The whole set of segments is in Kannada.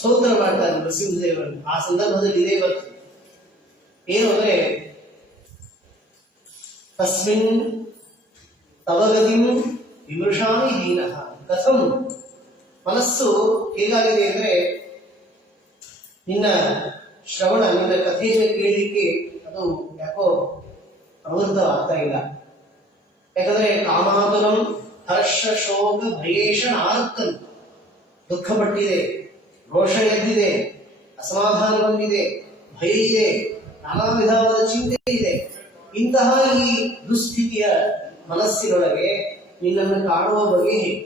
ಸ್ತೋತ್ರ ಮಾಡ್ತಾರೆ ನರಸಿಂಹದೇವರನ್ನು. ಆ ಸಂದರ್ಭದಲ್ಲಿ ಇದೇ ಬರ್ತದೆ. ಏನು ಅಂದ್ರೆ, ತಸ್ಮಿನ್ ತವಗತಿಂ ವಿಮೃಶಾಮಿ ಹೀನಃ ಕಥಂ. ಮನಸ್ಸು ಹೇಗಾಗಿದೆ ಅಂದ್ರೆ, ನಿನ್ನ ಶ್ರವಣ, ನಿನ್ನ ಕಥೆಯನ್ನು ಕೇಳಲಿಕ್ಕೆ ಅದು ಯಾಕೋ ಪ್ರವೃತ್ತವಾಗ್ತಾ ಇಲ್ಲ. ಯಾಕಂದ್ರೆ ಕಾಮಾತುರಂ ಹರ್ಷ ಶೋಕ ಭಯೇಶ ನಾರ್ತನ್, ದುಃಖಪಟ್ಟಿದೆ, ರೋಷ ಎದ್ದಿದೆ, ಅಸಮಾಧಾನಗೊಂಡಿದೆ, ಭಯ ಇದೆ, ನಾನಾ ವಿಧವಾದ ಚಿಂತೆ ಇದೆ. ಇಂತಹ ಈ ದುಸ್ಥಿತಿಯ ಮನಸ್ಸಿನೊಳಗೆ ನಿನ್ನನ್ನು ಕಾಣುವ ಬಗೆ ಹೇಗೆ?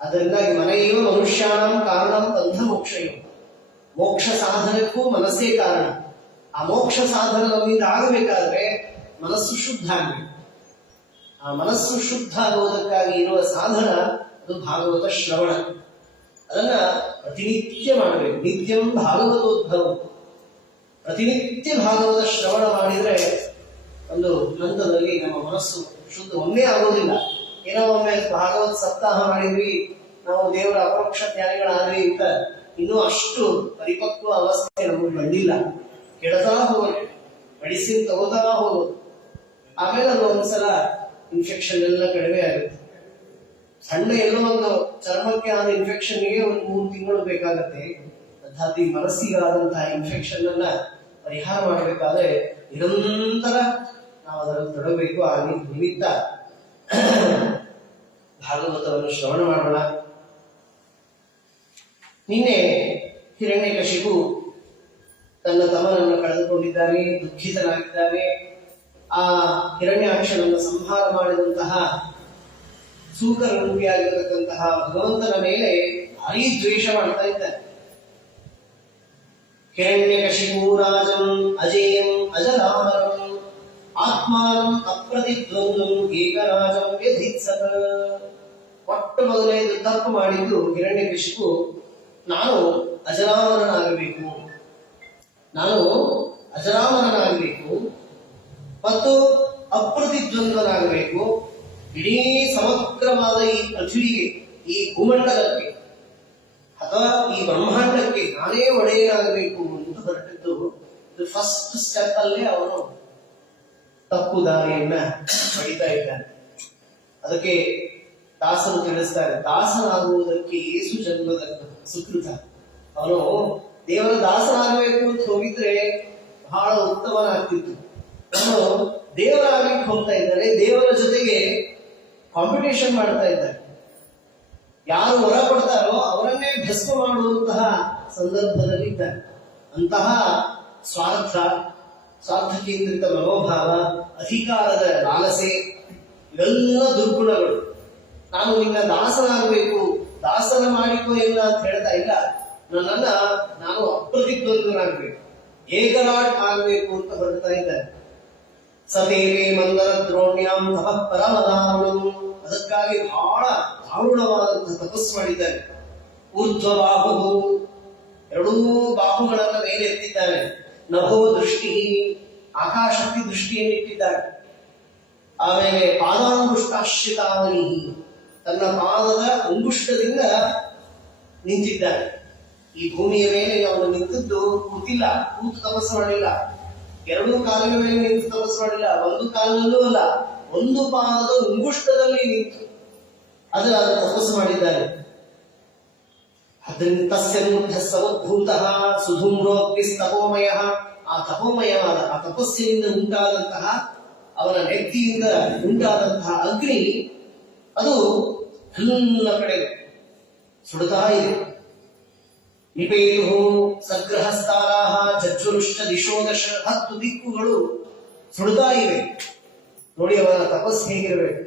ಅದರಿಂದಾಗಿ ಮನೆಯೋ ಮನುಷ್ಯಾನಂ ಕಾರಣಂ ಬಂಧ ಮೋಕ್ಷಯೋ, ಮೋಕ್ಷ ಸಾಧನಕ್ಕೂ ಮನಸ್ಸೇ ಕಾರಣ. ಆ ಮೋಕ್ಷ ಸಾಧನ ನಮ್ಮಿಂದ ಆಗಬೇಕಾದ್ರೆ ಮನಸ್ಸು ಶುದ್ಧ ಆಗಬೇಕು. ಆ ಮನಸ್ಸು ಶುದ್ಧ ಆಗುವುದಕ್ಕಾಗಿ ಇರುವ ಸಾಧನ ಅದು ಭಾಗವತ ಶ್ರವಣ. ಅದನ್ನ ಪ್ರತಿನಿತ್ಯ ಮಾಡಬೇಕು. ನಿತ್ಯಂ ಭಾಗವತೋದ್ಭವ. ಪ್ರತಿನಿತ್ಯ ಭಾಗವತ ಶ್ರವಣ ಮಾಡಿದ್ರೆ ಒಂದು ಹಂತದಲ್ಲಿ ನಮ್ಮ ಮನಸ್ಸು ಶುದ್ಧ. ಒಮ್ಮೆ ಆಗೋದಿಲ್ಲ. ಏನೋ ಒಮ್ಮೆ ಭಾಗವತ ಸಪ್ತಾಹ ಮಾಡಿದ್ವಿ, ನಾವು ದೇವರ ಅಪರೋಕ್ಷ ಜ್ಞಾನಿಗಳಾದ್ವಿ ಅಂತ ಇನ್ನೂ ಅಷ್ಟು ಪರಿಪಕ್ವ ಅವಸ್ಥೆ ನಮಗೆ ಬಂದಿಲ್ಲ. ಕೆಡತಾ ಹೋಗೋದು, ಮೆಡಿಸಿನ್ ತಗೋತಾ ಹೋಗೋದು, ಆಮೇಲೆ ಅದು ಒಂದ್ಸಲ ಇನ್ಫೆಕ್ಷನ್ ಎಲ್ಲ ಕಡಿಮೆ ಆಗುತ್ತೆ. ಸಣ್ಣ ಎಲ್ಲೋ ಒಂದು ಚರ್ಮಕ್ಕೆ ಆದ ಇನ್ಫೆಕ್ಷನ್ಗೆ ಒಂದು 3 ತಿಂಗಳು ಬೇಕಾಗತ್ತೆ. ಅರ್ಥಾತ್ ಈ ಮನಸ್ಸಿಗಾದಂತಹ ಇನ್ಫೆಕ್ಷನ್ ಅನ್ನ ಪರಿಹಾರ ಮಾಡಬೇಕಾದ್ರೆ ನಿರಂತರ ನಾವು ಅದನ್ನು ತೊಡಗಬೇಕು. ಆ ನಿಮಿತ್ತ ಭಾಗವತವನ್ನು ಶ್ರವಣ ಮಾಡೋಣ. ನಿನ್ನೆ ಹಿರಣ್ಯಕಶಿಪು ತನ್ನ ತಮ್ಮನನ್ನು ಕಳೆದುಕೊಂಡಿದ್ದಾನೆ, ದುಃಖಿತನಾಗಿದ್ದಾನೆ. ಆ ಹಿರಣ್ಯಾಕ್ಷನನ್ನು ಸಂಹಾರ ಮಾಡಿದಂತಹ ಸೂಕರೂಪಿಯಾಗಿರತಕ್ಕಂತಹ ಭಗವಂತನ ಮೇಲೆ ಭಾರೀ ದ್ವೇಷ ಮಾಡ್ತಾ ಇದ್ದಾನೆ. ಹಿರಣ್ಯಕಶಿಪು ರಾಜಂ ಅಜೇಯಂ ಅಜರಾಮರಂ ಆತ್ಮಾನಂ ಅಪ್ರತಿದ್ವಂದ್ವಂ ಏಕರಾಜಂ ವ್ಯಧಿತ್ಸತ. ಮೊಟ್ಟ ಮೊದಲನೇದು ತಪ್ಪು ಮಾಡಿದ್ದು ಹಿರಣ್ಯಕಶಿಪು, ನಾನು ಅಜರಾಮರನಾಗಬೇಕು, ನಾನು ಅಜರಾಮರನಾಗಬೇಕು ಮತ್ತು ಅಪ್ರತಿದ್ವಂದ್ವನಾಗಬೇಕು. ಇಡೀ ಸಮಗ್ರವಾದ ಈ ಪೃಥ್ವಿಗೆ, ಈ ಭೂಮಂಡಲಕ್ಕೆ ಅಥವಾ ಈ ಬ್ರಹ್ಮಾಂಡಕ್ಕೆ ನಾನೇ ಒಡೆಯನಾಗಬೇಕು ಅಂತ ಹೊರಟಿದ್ದು. ಫಸ್ಟ್ ಸ್ಟೆಪ್ ಅಲ್ಲೇ ಅವನು ತಪ್ಪು ದಾರಿಯನ್ನ ಪಡಿತಾ ಇದ್ದಾನೆ. ಅದಕ್ಕೆ ದಾಸರು ತಿಳಿಸ್ತಾರೆ, ದಾಸನಾಗುವುದಕ್ಕೆ ಏಸು ಜನ್ಮದ ಸುಕೃತ. ಅವನು ದೇವರ ದಾಸನಾಗಬೇಕು ಅಂತ ಹೋಗಿದ್ರೆ ಬಹಳ ಉತ್ತಮನಾಗ್ತಿತ್ತು. ಅವನು ದೇವರಾಗಲಿಕ್ಕೆ ಹೋಗ್ತಾ ಇದ್ದಾರೆ, ದೇವರ ಜೊತೆಗೆ ಕಾಂಪಿಟೇಷನ್ ಮಾಡ್ತಾ ಇದ್ದಾರೆ. ಯಾರು ಹೊರ ಕೊಡ್ತಾರೋ ಅವರನ್ನೇ ಭಸ್ಮ ಮಾಡುವಂತಹ ಸಂದರ್ಭದಲ್ಲಿ ಇದ್ದಾರೆ. ಅಂತಹ ಸ್ವಾರ್ಥ ಕೇಂದ್ರಿತ ಮನೋಭಾವ, ಅಧಿಕಾರದ ಲಾಲಸೆ, ಇವೆಲ್ಲ ದುರ್ಗುಣಗಳು. ನಾನು ನಿನ್ನ ದಾಸನಾಗಬೇಕು, ದಾಸನ ಮಾಡಿಕೋ ಎಲ್ಲ ಅಂತ ಹೇಳ್ತಾ ಇಲ್ಲ. ನನ್ನನ್ನ ನಾನು ಅಪ್ರತಿದ್ವಂದ್ವನಾಗಬೇಕು, ಏಕರಾಟ್ ಆಗಬೇಕು ಅಂತ ಹೊರಡ್ತಾ ಇದ್ದಾರೆ. ಸತೇವೆ ಮಂದರ ದ್ರೋಣ್ಯಾಂ ತಪಃ ಪರಮದಾರುಣಂ. ಅದಕ್ಕಾಗಿ ಬಹಳ ದಾರುಣವಾದಂತಹ ತಪಸ್ಸು ಮಾಡಿದ್ದಾರೆ. ಊರ್ಧ್ವ ಬಾಹು, ಎರಡೂ ಬಾಹುಗಳನ್ನ ಮೇಲೆ ಎತ್ತಿದ್ದಾರೆ. ನಭೋ ದೃಷ್ಟಿ, ಆಕಾಶಕ್ಕೆ ದೃಷ್ಟಿಯನ್ನಿಟ್ಟಿದ್ದಾರೆ. ಆಮೇಲೆ ಪಾದಾಂಗುಷ್ಟಾಶ್ರಿತಾವನಿ, ತನ್ನ ಪಾದದ ಅಂಗುಷ್ಟದಿಂದ ನಿಂತಿದ್ದಾರೆ. ಈ ಭೂಮಿಯ ಮೇಲೆ ಅವನು ನಿಂತದ್ದು ಕೂತಿಲ್ಲ, ಕೂತು ತಪಸ್ಸು ಮಾಡಿಲ್ಲ. ಎರಡೂ ಕಾಲಿನ ಮೇಲೆ ನಿಂತು ತಪಸ್ಸು ಮಾಡಿಲ್ಲ, ಒಂದು ಕಾಲಲ್ಲೂ ಅಲ್ಲ, ಒಂದು ಪಾದದ ಅಂಗುಷ್ಟದಲ್ಲಿ ನಿಂತು ಅದರ ತಪಸ್ಸು ಮಾಡಿದ್ದಾರೆ. ಅದರಿಂದ ತಸ್ಯ ಮೂರ್ಧ ಸಮದ್ಭೂತಃ ಸುಧೂಮ್ರೋಕ್ತಿಸ್ತಪೋಮಯ. ಆ ತಪೋಮಯವಾದ ಆ ತಪಸ್ಸಿನಿಂದ ಉಂಟಾದಂತಹ, ಅವನ ನೆತ್ತಿಯಿಂದ ಉಂಟಾದಂತಹ ಅಗ್ನಿ ಅದು ಎಲ್ಲ ಕಡೆ ಸುಡುತ್ತಾ ಇದೆ. ನಿಪೇತು ಸಗ್ರಹಸ್ತಾರಾಹ ಜಜ್ಜುರುಷ್ಟ ದಿಶೋದಶ, 10 ದಿಕ್ಕುಗಳು ಸುಡುತ್ತಾ ಇವೆ. ನೋಡಿ ಅವನ ತಪಸ್ಸು ಹೇಗಿರಬೇಕು.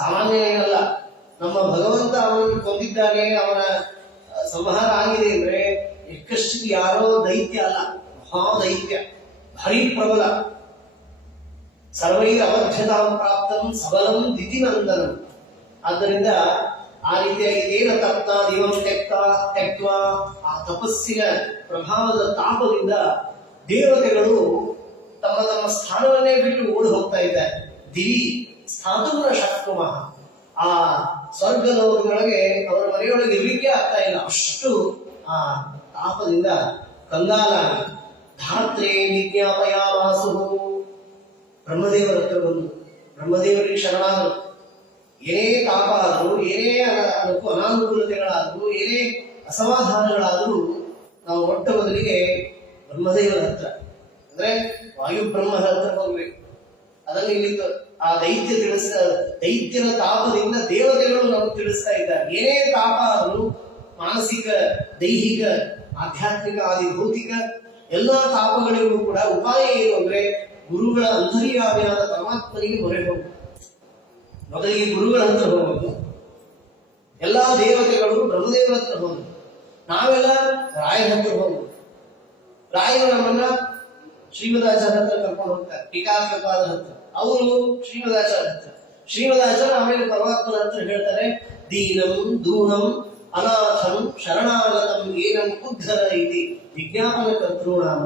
ಸಾಮಾನ್ಯ ಏನಲ್ಲ. ನಮ್ಮ ಭಗವಂತ ಅವನನ್ನು ಕೊಂದಿದ್ದಾನೆ, ಅವನ ಸಂಹಾರ ಆಗಿದೆ ಅಂದ್ರೆ ಎಕ್ಕಷ್ಟಿಗೆ ಯಾರೋ ದೈತ್ಯ ಅಲ್ಲ, ಮಹಾದೈತ್ಯ, ಭಾರಿ ಪ್ರಬಲ. ಸರ್ವೈರ ಅವಧ್ಯತಾಂ ಪ್ರಾಪ್ತಂ ಸಬಲಂ ದಿತಿನಂದನಂ. ಆದ್ದರಿಂದ ಆ ರೀತಿಯಾಗಿ ಏನ ತಪ್ತ ದಿವಂ ತೆಕ್ತ ಆ ತಪಸ್ಸಿನ ಪ್ರಭಾವದ ತಾಪದಿಂದ ದೇವತೆಗಳು ತಮ್ಮ ತಮ್ಮ ಸ್ಥಾನವನ್ನೇ ಬಿಟ್ಟು ಓಡಿ ಹೋಗ್ತಾ ಇದ್ದಾರೆ. ದಿವಿ ಸ್ಥಾತುನ ಶಕ್ತುಮಃ, ಆ ಸ್ವರ್ಗ ಲೋಕದೊಳಗೆ ಅವರ ಮನೆಯೊಳಗೆ ಇರಲಿಕ್ಕೆ ಆಗ್ತಾ ಇಲ್ಲ, ಅಷ್ಟು ಆ ತಾಪದಿಂದ ಕಂಗಾಲಾಗಿ ಧಾತ್ರೆ ವಿಜ್ಞಾಪಯಾಮಾಸು ಬ್ರಹ್ಮದೇವರ ಹತ್ರ ಬಂದು ಬ್ರಹ್ಮದೇವರಿಗೆ ಶರಣಾದರು. ಏನೇ ತಾಪ ಆದರೂ, ಏನೇ ಅನಾನುಕೂಲತೆಗಳಾದರೂ, ಏನೇ ಅಸಮಾಧಾನಗಳಾದರೂ ನಾವು ಮೊಟ್ಟ ಮೊದಲಿಗೆ ಬ್ರಹ್ಮದೇವರ ಹತ್ರ ಅಂದ್ರೆ ವಾಯುಬ್ರಹ್ಮರ ಹತ್ರ ಹೋಗ್ಬೇಕು. ಅದನ್ನು ಇಲ್ಲಿ ಆ ದೈತ್ಯನ ತಾಪದಿಂದ ದೇವತೆಗಳು ನಮಗೆ ತಿಳಿಸ್ತಾ ಇದ್ದಾರೆ. ಏನೇ ತಾಪ ಆದರೂ ಮಾನಸಿಕ, ದೈಹಿಕ, ಆಧ್ಯಾತ್ಮಿಕ ಆದಿ ಭೌತಿಕ ಎಲ್ಲಾ ತಾಪಗಳಿಗೂ ಕೂಡ ಉಪಾಯ ಏನು ಅಂದ್ರೆ ಗುರುಗಳ ಅಂತರ್ಯಾಮಿಯಾದ ಪರಮಾತ್ಮನಿಗೆ ಮೊರೆ ಹೋಗುವುದು. ಮೊದಲಿಗೆ ಗುರುಗಳ ಹತ್ರ ಹೋಗೋದು, ಎಲ್ಲಾ ದೇವತೆಗಳು ಬ್ರಹ್ಮದೇವರ ಹತ್ರ ಹೋಗುದು, ನಾವೆಲ್ಲ ರಾಯರ ಹತ್ರ ಹೋಗುದು. ರಾಯರು ನಮ್ಮನ್ನ ಶ್ರೀಮದಾಚಾರ್ಯ ಹತ್ರ ಕರ್ಕೊಂಡು ಹೋಗ್ತಾರೆ, ಟೀಕಾಕೃಪಾದ ಹತ್ರ, ಅವರು ಶ್ರೀಮದಾಚಾರ್ಯ ಹತ್ರ. ಶ್ರೀಮದಾಚಾರ್ಯ ಆಮೇಲೆ ಪರಮಾತ್ಮನ ಹತ್ರ ಹೇಳ್ತಾರೆ, ದೀನಂ ದೂನಂ ಅನಾಥಂ ಶರಣಾಗತಂ ಏನಂ ಉದ್ಧರ ಇತಿ ವಿಜ್ಞಾಪನ ಕರ್ತೃಣಾಮ.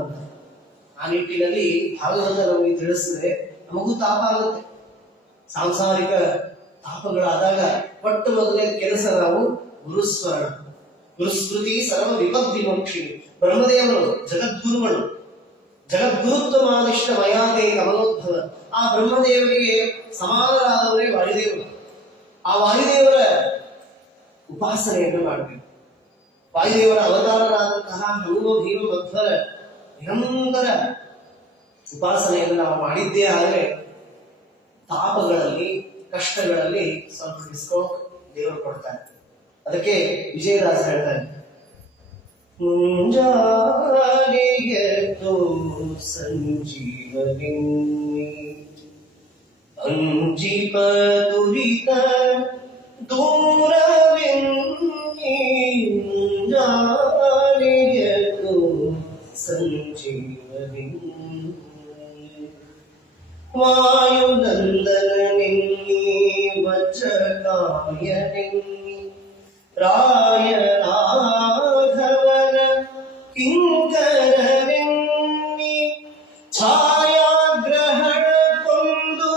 ಆ ನಿಟ್ಟಿನಲ್ಲಿ ಭಾಗವತ ನಮಗೆ ತಿಳಿಸ್ತದೆ. ನಮಗೂ ತಾಪ ಆಗುತ್ತೆ, ಸಾಂಸಾರಿಕ ತಾಪಗಳಾದಾಗ ಪಟ್ಟು ಮೊದಲೇ ಕೆಲಸ ನಾವು ಗುರುಸ್ಮರಣ, ಗುರುಸ್ಮೃತಿ ಸರ್ವ ವಿಪತ್ತಿ ಮೋಕ್ಷಿ. ಬ್ರಹ್ಮದೇವರು ಜಗದ್ಗುರುಗಳು, ಜಗದ್ಗುರುತ್ವಮಾದಿಷ್ಟ ಮಯಾದೇ ಕಮಲೋದ್ಭವ. ಆ ಬ್ರಹ್ಮದೇವರಿಗೆ ಸಮಾನರಾದವರೇ ವಾಯುದೇವರು. ಆ ವಾಯುದೇವರ ಉಪಾಸನೆಯನ್ನು ಮಾಡಬೇಕು. ವಾಯುದೇವರ ಅವತಾರರಾದಂತಹ ಹನುಮ ಭೀಮ ಮಧ್ವರ ನಿರಂತರ ಉಪಾಸನೆಯನ್ನು ನಾವು ಮಾಡಿದ್ದೇ ಆದರೆ ತಾಪಗಳಲ್ಲಿ, ಕಷ್ಟಗಳಲ್ಲಿ ಸ್ವಲ್ಪ ಡಿಸ್ಕೌಂಟ್ ದೇವರು ಕೊಡ್ತಾರೆ. ಅದಕ್ಕೆ ವಿಜಯದಾಸ ಹೇಳ್ತಾರೆ, ಮುಂಜಾನೆಯದು ಸಂಜೀವನಿ ಅಂಜಿಪ ದುರಿತ ದೂರವೆನ್ನಿ. ಮುಂಜಾನೆಯದು ಸಂಜೀವನಿ ವಾಯುನಂದನನೆನ್ನಿ ವಜ್ರಕಾಯನೆನ್ನಿ ರಾಯ ರಾಘವನ ಕಿಂಕರನೆನ್ನಿ ಛಾಯಾಗ್ರಹಣ ಕೊಂದು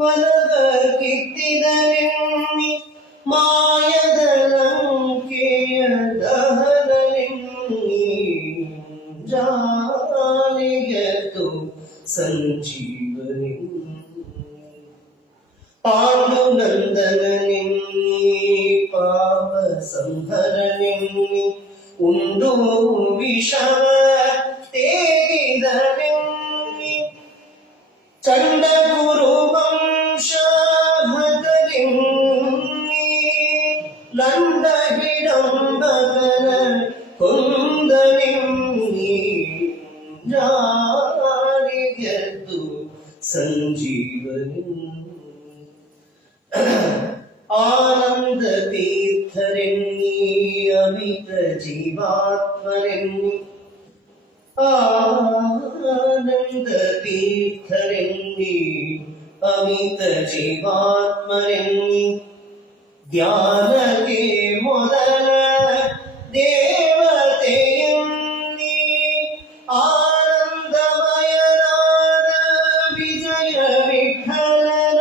ವನದ ಕಿತ್ತಿದನೆನ್ನಿ ಮಾಯದ ಲಂಕೆಯ ದಹನನೆನ್ನಿ. ಜಾನೆಯದು ಸಂಜೀವನಿ ಪಾಂಡುನಂದನನೆನ್ನಿ ಪಾಪ ಸಂಹರನೆನ್ನಿ ಉಂಡು ವಿಷವ ತೇಗಿದನೆನ್ನಿ ಚಂಡ ಗುರು ವಂಶ ಹತನೆನ್ನಿ ಲಂಡ ಹಿಡಂಬಕನ ಕೊಂದನೆನ್ನಿ. ಜಾರಿಗೆದ್ದು ಸಂಜೀವನಿ ಆನಂದ ತೀರ್ಥರೆನ್ನಿ ಅಮಿತ ಜೀವಾತ್ಮರೆನ್ನಿ. ಆನಂದ ತೀರ್ಥರೆನ್ನಿ ಅಮಿತ ಜೀವಾತ್ಮರೆನ್ನಿ ಧ್ಯಾನಕ್ಕೆ ಮೊದಲ ದೇವತೆಯನ್ನಿ. ಆನಂದಮಯನಾದ ವಿಜಯ ವಿಠಲನ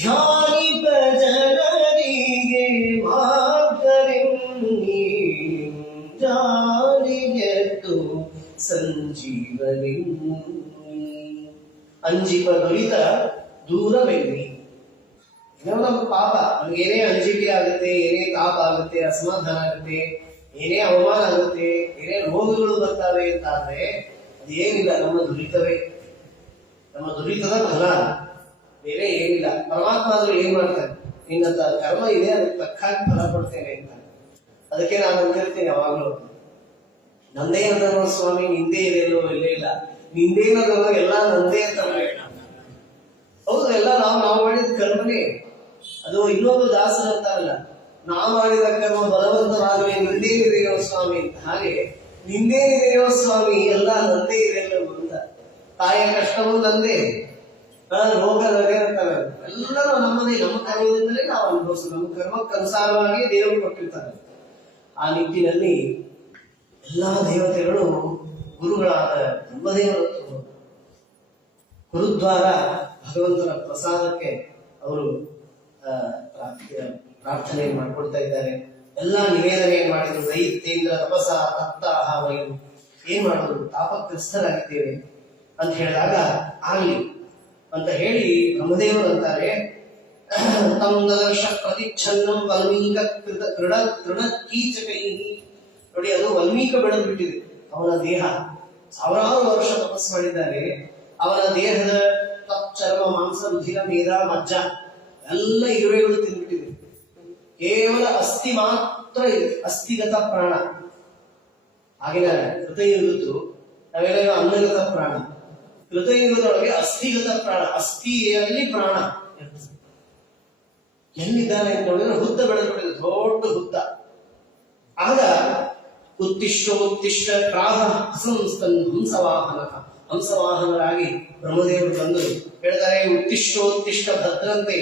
ಧ್ಯಾನಿಪ ಜನರಿಗೆ ಮಾರ್ಗರೆನ್ನಿ. ಜಾರಿಗೆದ್ದು ಸಂಜೀವನಿ ಅಂಜಿಪ ದುರಿತ ದೂರವೆನ್ನಿ. ನಮ್ಮ ಪಾಪ, ನಮ್ಗೆ ಏನೇ ಅಂಜಿಕೆ ಆಗುತ್ತೆ, ಏನೇ ತಾಪ ಆಗುತ್ತೆ, ಅಸಮಾಧಾನ ಆಗುತ್ತೆ, ಏನೇ ಅವಮಾನ ಆಗುತ್ತೆ, ಏನೇ ರೋಗಗಳು ಬರ್ತಾವೆ ಅಂತಾದ್ರೆ ಅದೇನಿಲ್ಲ, ನಮ್ಮ ದುರಿತವೇ, ನಮ್ಮ ದುರಿತದ ಫಲ, ಬೇರೆ ಏನಿಲ್ಲ. ಪರಮಾತ್ಮ ಆದ್ರೂ ಏನ್ ಮಾಡ್ತಾನೆ, ನಿನ್ನ ಕರ್ಮ ಇದೆ, ಅದಕ್ಕೆ ತಕ್ಕಾಗಿ ಫಲ ಕೊಡ್ತೇನೆ ಅಂತ. ಅದಕ್ಕೆ ನಾನು ಅಂತಿರ್ತೀನಿ ಯಾವಾಗ್ಲೂ, ನಂದೇನದನೋ ಸ್ವಾಮಿ ನಿಂದೇ ಇದೆಯಲ್ಲೋ, ಇಲ್ಲೇ ಇಲ್ಲ, ನಿಂದೇನದನೋ ಎಲ್ಲ ನಂದೇ ಅಂತ. ಹೌದು, ಎಲ್ಲ ನಾವು ಮಾಡಿದ ಕರ್ಮನೇ ಅದು. ಇನ್ನೊಂದು ದಾಸರ ಅಂತಾರಲ್ಲ, ನಾ ಮಾಡಿದ ಕರ್ಮ ಬಲವಂತವಾಗಲಿ ನಿಂದೇನಿದೆಯೋ ಸ್ವಾಮಿ ಅಂತ. ಹಾಗೆ ನಿಂದೇನಿದೆಯೋ ಸ್ವಾಮಿ ಎಲ್ಲ ನಂದೇ ಇದೆಯಲ್ಲ ಅಂತ. ತಾಯಿಯ ಕಷ್ಟವೂ ನಂದೇ, ರೋಗ ಅಂತಾರೆ, ಎಲ್ಲರೂ ನಮ್ಮದೇ. ನಮ್ಮ ಕರ್ಮದಿಂದಲೇ ನಾವು ಅನುಭವಿಸೋದು, ನಮ್ಮ ಕರ್ಮಕ್ಕನುಸಾರವಾಗಿ ದೇವರು ಕೊಟ್ಟಿರ್ತಾರೆ. ಆ ನಿಟ್ಟಿನಲ್ಲಿ ಎಲ್ಲಾ ದೇವತೆಗಳು ಗುರುಗಳಾದ ಬ್ರಹ್ಮದೇವರ ಗುರುದ್ವಾರ ಭಗವಂತನ ಪ್ರಸಾದಕ್ಕೆ ಅವರು ಪ್ರಾರ್ಥನೆ ಮಾಡಿಕೊಡ್ತಾ ಇದ್ದಾರೆ. ಎಲ್ಲ ನಿವೇದನೆ ಮಾಡಿದ್ರು. ದೈತ್ಯೇಂದ್ರ ತಪಸ ತಪ್ತಾಹ ವಯಂ, ಏನ್ ಮಾಡೋದು, ತಾಪಗ್ರಸ್ತರಾಗಿದ್ದೇವೆ ಅಂತ ಹೇಳಿದಾಗ ಆಗ್ಲಿ ಅಂತ ಹೇಳಿ ಬ್ರಹ್ಮದೇವರು ಅಂತಾರೆ, ತಂ ದದರ್ಶ ಪ್ರತಿಚ್ಛನ್ನಂ ವಲ್ಮೀಕ ತೃಣಕೀಚಕೈ. ನೋಡಿ, ಅದು ವಲ್ಮೀಕ ಬೆಳೆದು ಬಿಟ್ಟಿದೆ. ಅವನ ದೇಹ ಸಾವಿರಾರು ವರ್ಷ ತಪಸ್ ಮಾಡಿದ್ದಾರೆ. ಅವನ ದೇಹದ ಚರ್ಮ, ಮಾಂಸ, ರುಧಿರ, ಮೇಧ, ಮಜ್ಜ ಎಲ್ಲ ಇರುವೆಗಳು ತಿಂದ್ಬಿಟ್ಟಿದೆ. ಕೇವಲ ಅಸ್ಥಿ ಮಾತ್ರ ಇದೆ, ಅಸ್ಥಿಗತ ಪ್ರಾಣ. ಆಗಿನ ಕೃತಯುಗದ್ದು ನಾವೆಲ್ಲ ಅನ್ನಗತ ಪ್ರಾಣ, ಕೃತಯುಗದೊಳಗೆ ಅಸ್ಥಿಗತ ಪ್ರಾಣ, ಅಸ್ಥಿಯಲ್ಲಿ ಪ್ರಾಣ ಎಲ್ಲಿದ್ದಾನೆ ಅಂತ ನೋಡಿದ್ರೆ ಹುತ್ತ ಬೆಳೆದ್ಬಿಟ್ಟಿದೆ, ದೊಡ್ಡ ಹುತ್ತ. ಆಗ ಉತ್ತಿಷ್ಟ ಪ್ರಾಹ ಹಸಂಸ್ತನ್ ಹಂಸವಾಹನ, ಹಂಸವಾಹನರಾಗಿ ಬ್ರಹ್ಮದೇವರು ಬಂದು ಹೇಳ್ತಾರೆ, ಉತ್ತಿಷ್ಟ ಭದ್ರಂತೆ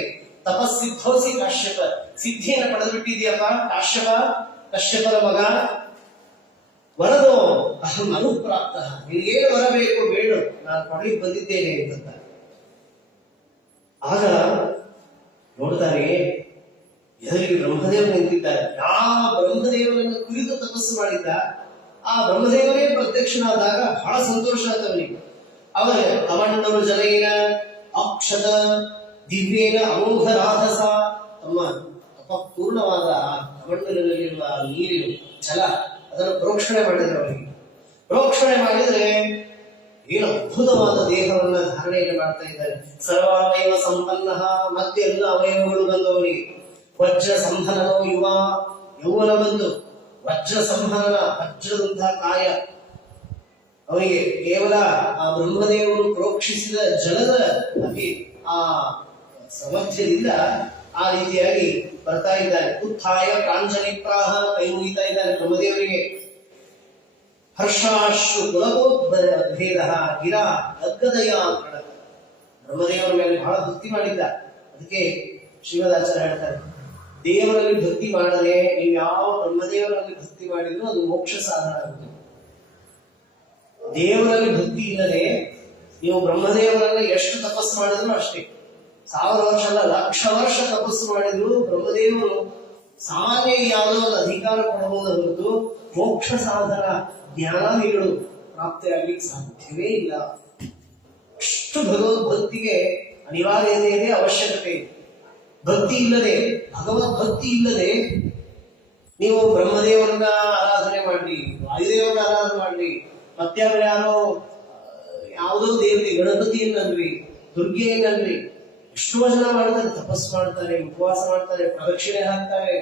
ತಪಸ್ಸಿದ್ಧೋಸಿ ಕಾಶ್ಯಪ, ಸಿದ್ಧಿಯನ್ನು ಪಡೆದುಬಿಟ್ಟಿದ್ಯಪ್ಪ ಕಾಶ್ಯಪ, ಕಶ್ಯಪರ ಮಗ, ವರದೋ ಅಹಂ ಅನುಪ್ರಾಪ್ತ, ನಿನಗೇನು ಬರಬೇಕು ಬೇಡು, ನಾನು ಕೊಡ್ಲಿಕ್ಕೆ ಬಂದಿದ್ದೇನೆ ಅಂತ. ಆಗ ನೋಡ್ತಾರೆ, ಎದುರಿಗೆ ಬ್ರಹ್ಮದೇವರು ನಿಂತಿದ್ದಾರೆ. ಯಾವ ಬ್ರಹ್ಮದೇವರನ್ನು ಕುರಿತು ತಪಸ್ಸು ಮಾಡಿದ್ದ ಆ ಬ್ರಹ್ಮದೇವರೇ ಪ್ರತ್ಯಕ್ಷನಾದಾಗ ಬಹಳ ಸಂತೋಷ ಆಯ್ತವನಿಗೆ. ಅವರ ಅಮಂಡರು ಜಲೈನ ಅಕ್ಷತ ದಿವ್ಯೇನ ಅಮೋಘ ರಾಧಸ, ತಮ್ಮ ಅಪೂರ್ಣವಾದ ಕಮಂಡಲದಲ್ಲಿರುವ ನೀರಿನ ಜಲ ಅದನ್ನು ಪ್ರೋಕ್ಷಣೆ ಮಾಡಿದ್ರು. ಅವರಿಗೆ ಪ್ರೋಕ್ಷಣೆ ಮಾಡಿದ್ರೆ ಏನು ಅದ್ಭುತವಾದ ದೇಹವನ್ನ ಧಾರಣೆಯನ್ನು ಮಾಡ್ತಾ ಇದ್ದಾರೆ. ಸರ್ವಾವಯವ ಸಂಪನ್ನ, ಮತ್ತೆ ಎಲ್ಲ ಅವಯವಗಳು ಬಂದು ಅವರಿಗೆ. ವಜ್ರ ಸಂಹನನೋ ಯುವ, ಯೌವನ ಬಂತು. ವಜ್ರ ಸಂಹನನ, ವಜ್ರದಂತಹ ಕಾಯ ಅವನಿಗೆ. ಕೇವಲ ಆ ಬ್ರಹ್ಮದೇವರು ಪ್ರೋಕ್ಷಿಸಿದ ಜಲದ ಅತಿ ಆ ಸಾಮರ್ಥ್ಯದಿಂದ ಆ ರೀತಿಯಾಗಿ ಬರ್ತಾ ಇದ್ದಾನೆ. ಉತ್ಥಾಯ ಪ್ರಾಂಜಲಿ ಪ್ರಾಹ, ಕೈ ಮುಗಿತಾ ಇದ್ದಾನೆ ಬ್ರಹ್ಮದೇವರಿಗೆ. ಹರ್ಷಾಶ್ರು ಕುಲಕೋದ್ಭೇದ ಗಿರ ಗದ್ಗದಯ ಅಂತ ಬ್ರಹ್ಮದೇವರ ಮೇಲೆ ಬಹಳ ಭಕ್ತಿ ಮಾಡಿದ್ದ. ಅದಕ್ಕೆ ಶ್ರೀಮದಾಚಾರ್ಯ ಹೇಳ್ತಾರೆ, ದೇವರಲ್ಲಿ ಭಕ್ತಿ ಮಾಡದೆ ನೀವು ಯಾವ ಬ್ರಹ್ಮದೇವರಲ್ಲಿ ಭಕ್ತಿ ಮಾಡಿದ್ರು ಅದು ಮೋಕ್ಷ ಸಾಧನ ಆಗುತ್ತೆ. ದೇವರಲ್ಲಿ ಭಕ್ತಿ ಇಲ್ಲದೆ ನೀವು ಬ್ರಹ್ಮದೇವರನ್ನ ಎಷ್ಟು ತಪಸ್ಸು ಮಾಡಿದ್ರು ಅಷ್ಟೇ. 1000 ವರ್ಷ ಅಲ್ಲ, 1,00,000 ವರ್ಷ ತಪಸ್ಸು ಮಾಡಿದ್ರು ಬ್ರಹ್ಮದೇವರು ಸಾಮಾನ್ಯ ಯಾವುದೋ ಒಂದು ಅಧಿಕಾರ ಕೊಡಬಹುದು ಹೊರತು ಮೋಕ್ಷ ಸಾಧನ ಜ್ಞಾನಾದಿಗಳು ಪ್ರಾಪ್ತಿಯಾಗಲಿಕ್ಕೆ ಸಾಧ್ಯವೇ ಇಲ್ಲ. ಅಷ್ಟು ಭಗವದ್ಭಕ್ತಿಗೆ ಅನಿವಾರ್ಯತೆ ಇದೆ, ಅವಶ್ಯಕತೆ ಇದೆ. ಭಕ್ತಿ ಇಲ್ಲದೆ, ಭಗವದ್ಭಕ್ತಿ ಇಲ್ಲದೆ ನೀವು ಬ್ರಹ್ಮದೇವರನ್ನ ಆರಾಧನೆ ಮಾಡ್ಲಿ, ವಾಯುದೇವರನ್ನ ಆರಾಧನೆ ಮಾಡ್ಲಿ, ಮತ್ತಾವ ಯಾವುದೋ ದೇವತೆ ಗಣಪತಿಯನ್ನಲ್ರಿ, ದುರ್ಗೆಯನ್ನಲ್ರಿ, ಎಷ್ಟೋ ಜನ ಮಾಡ್ತಾರೆ, ತಪಸ್ಸು ಮಾಡ್ತಾರೆ, ಉಪವಾಸ ಮಾಡ್ತಾರೆ, ಪ್ರದಕ್ಷಿಣೆ ಹಾಕ್ತಾರೆ,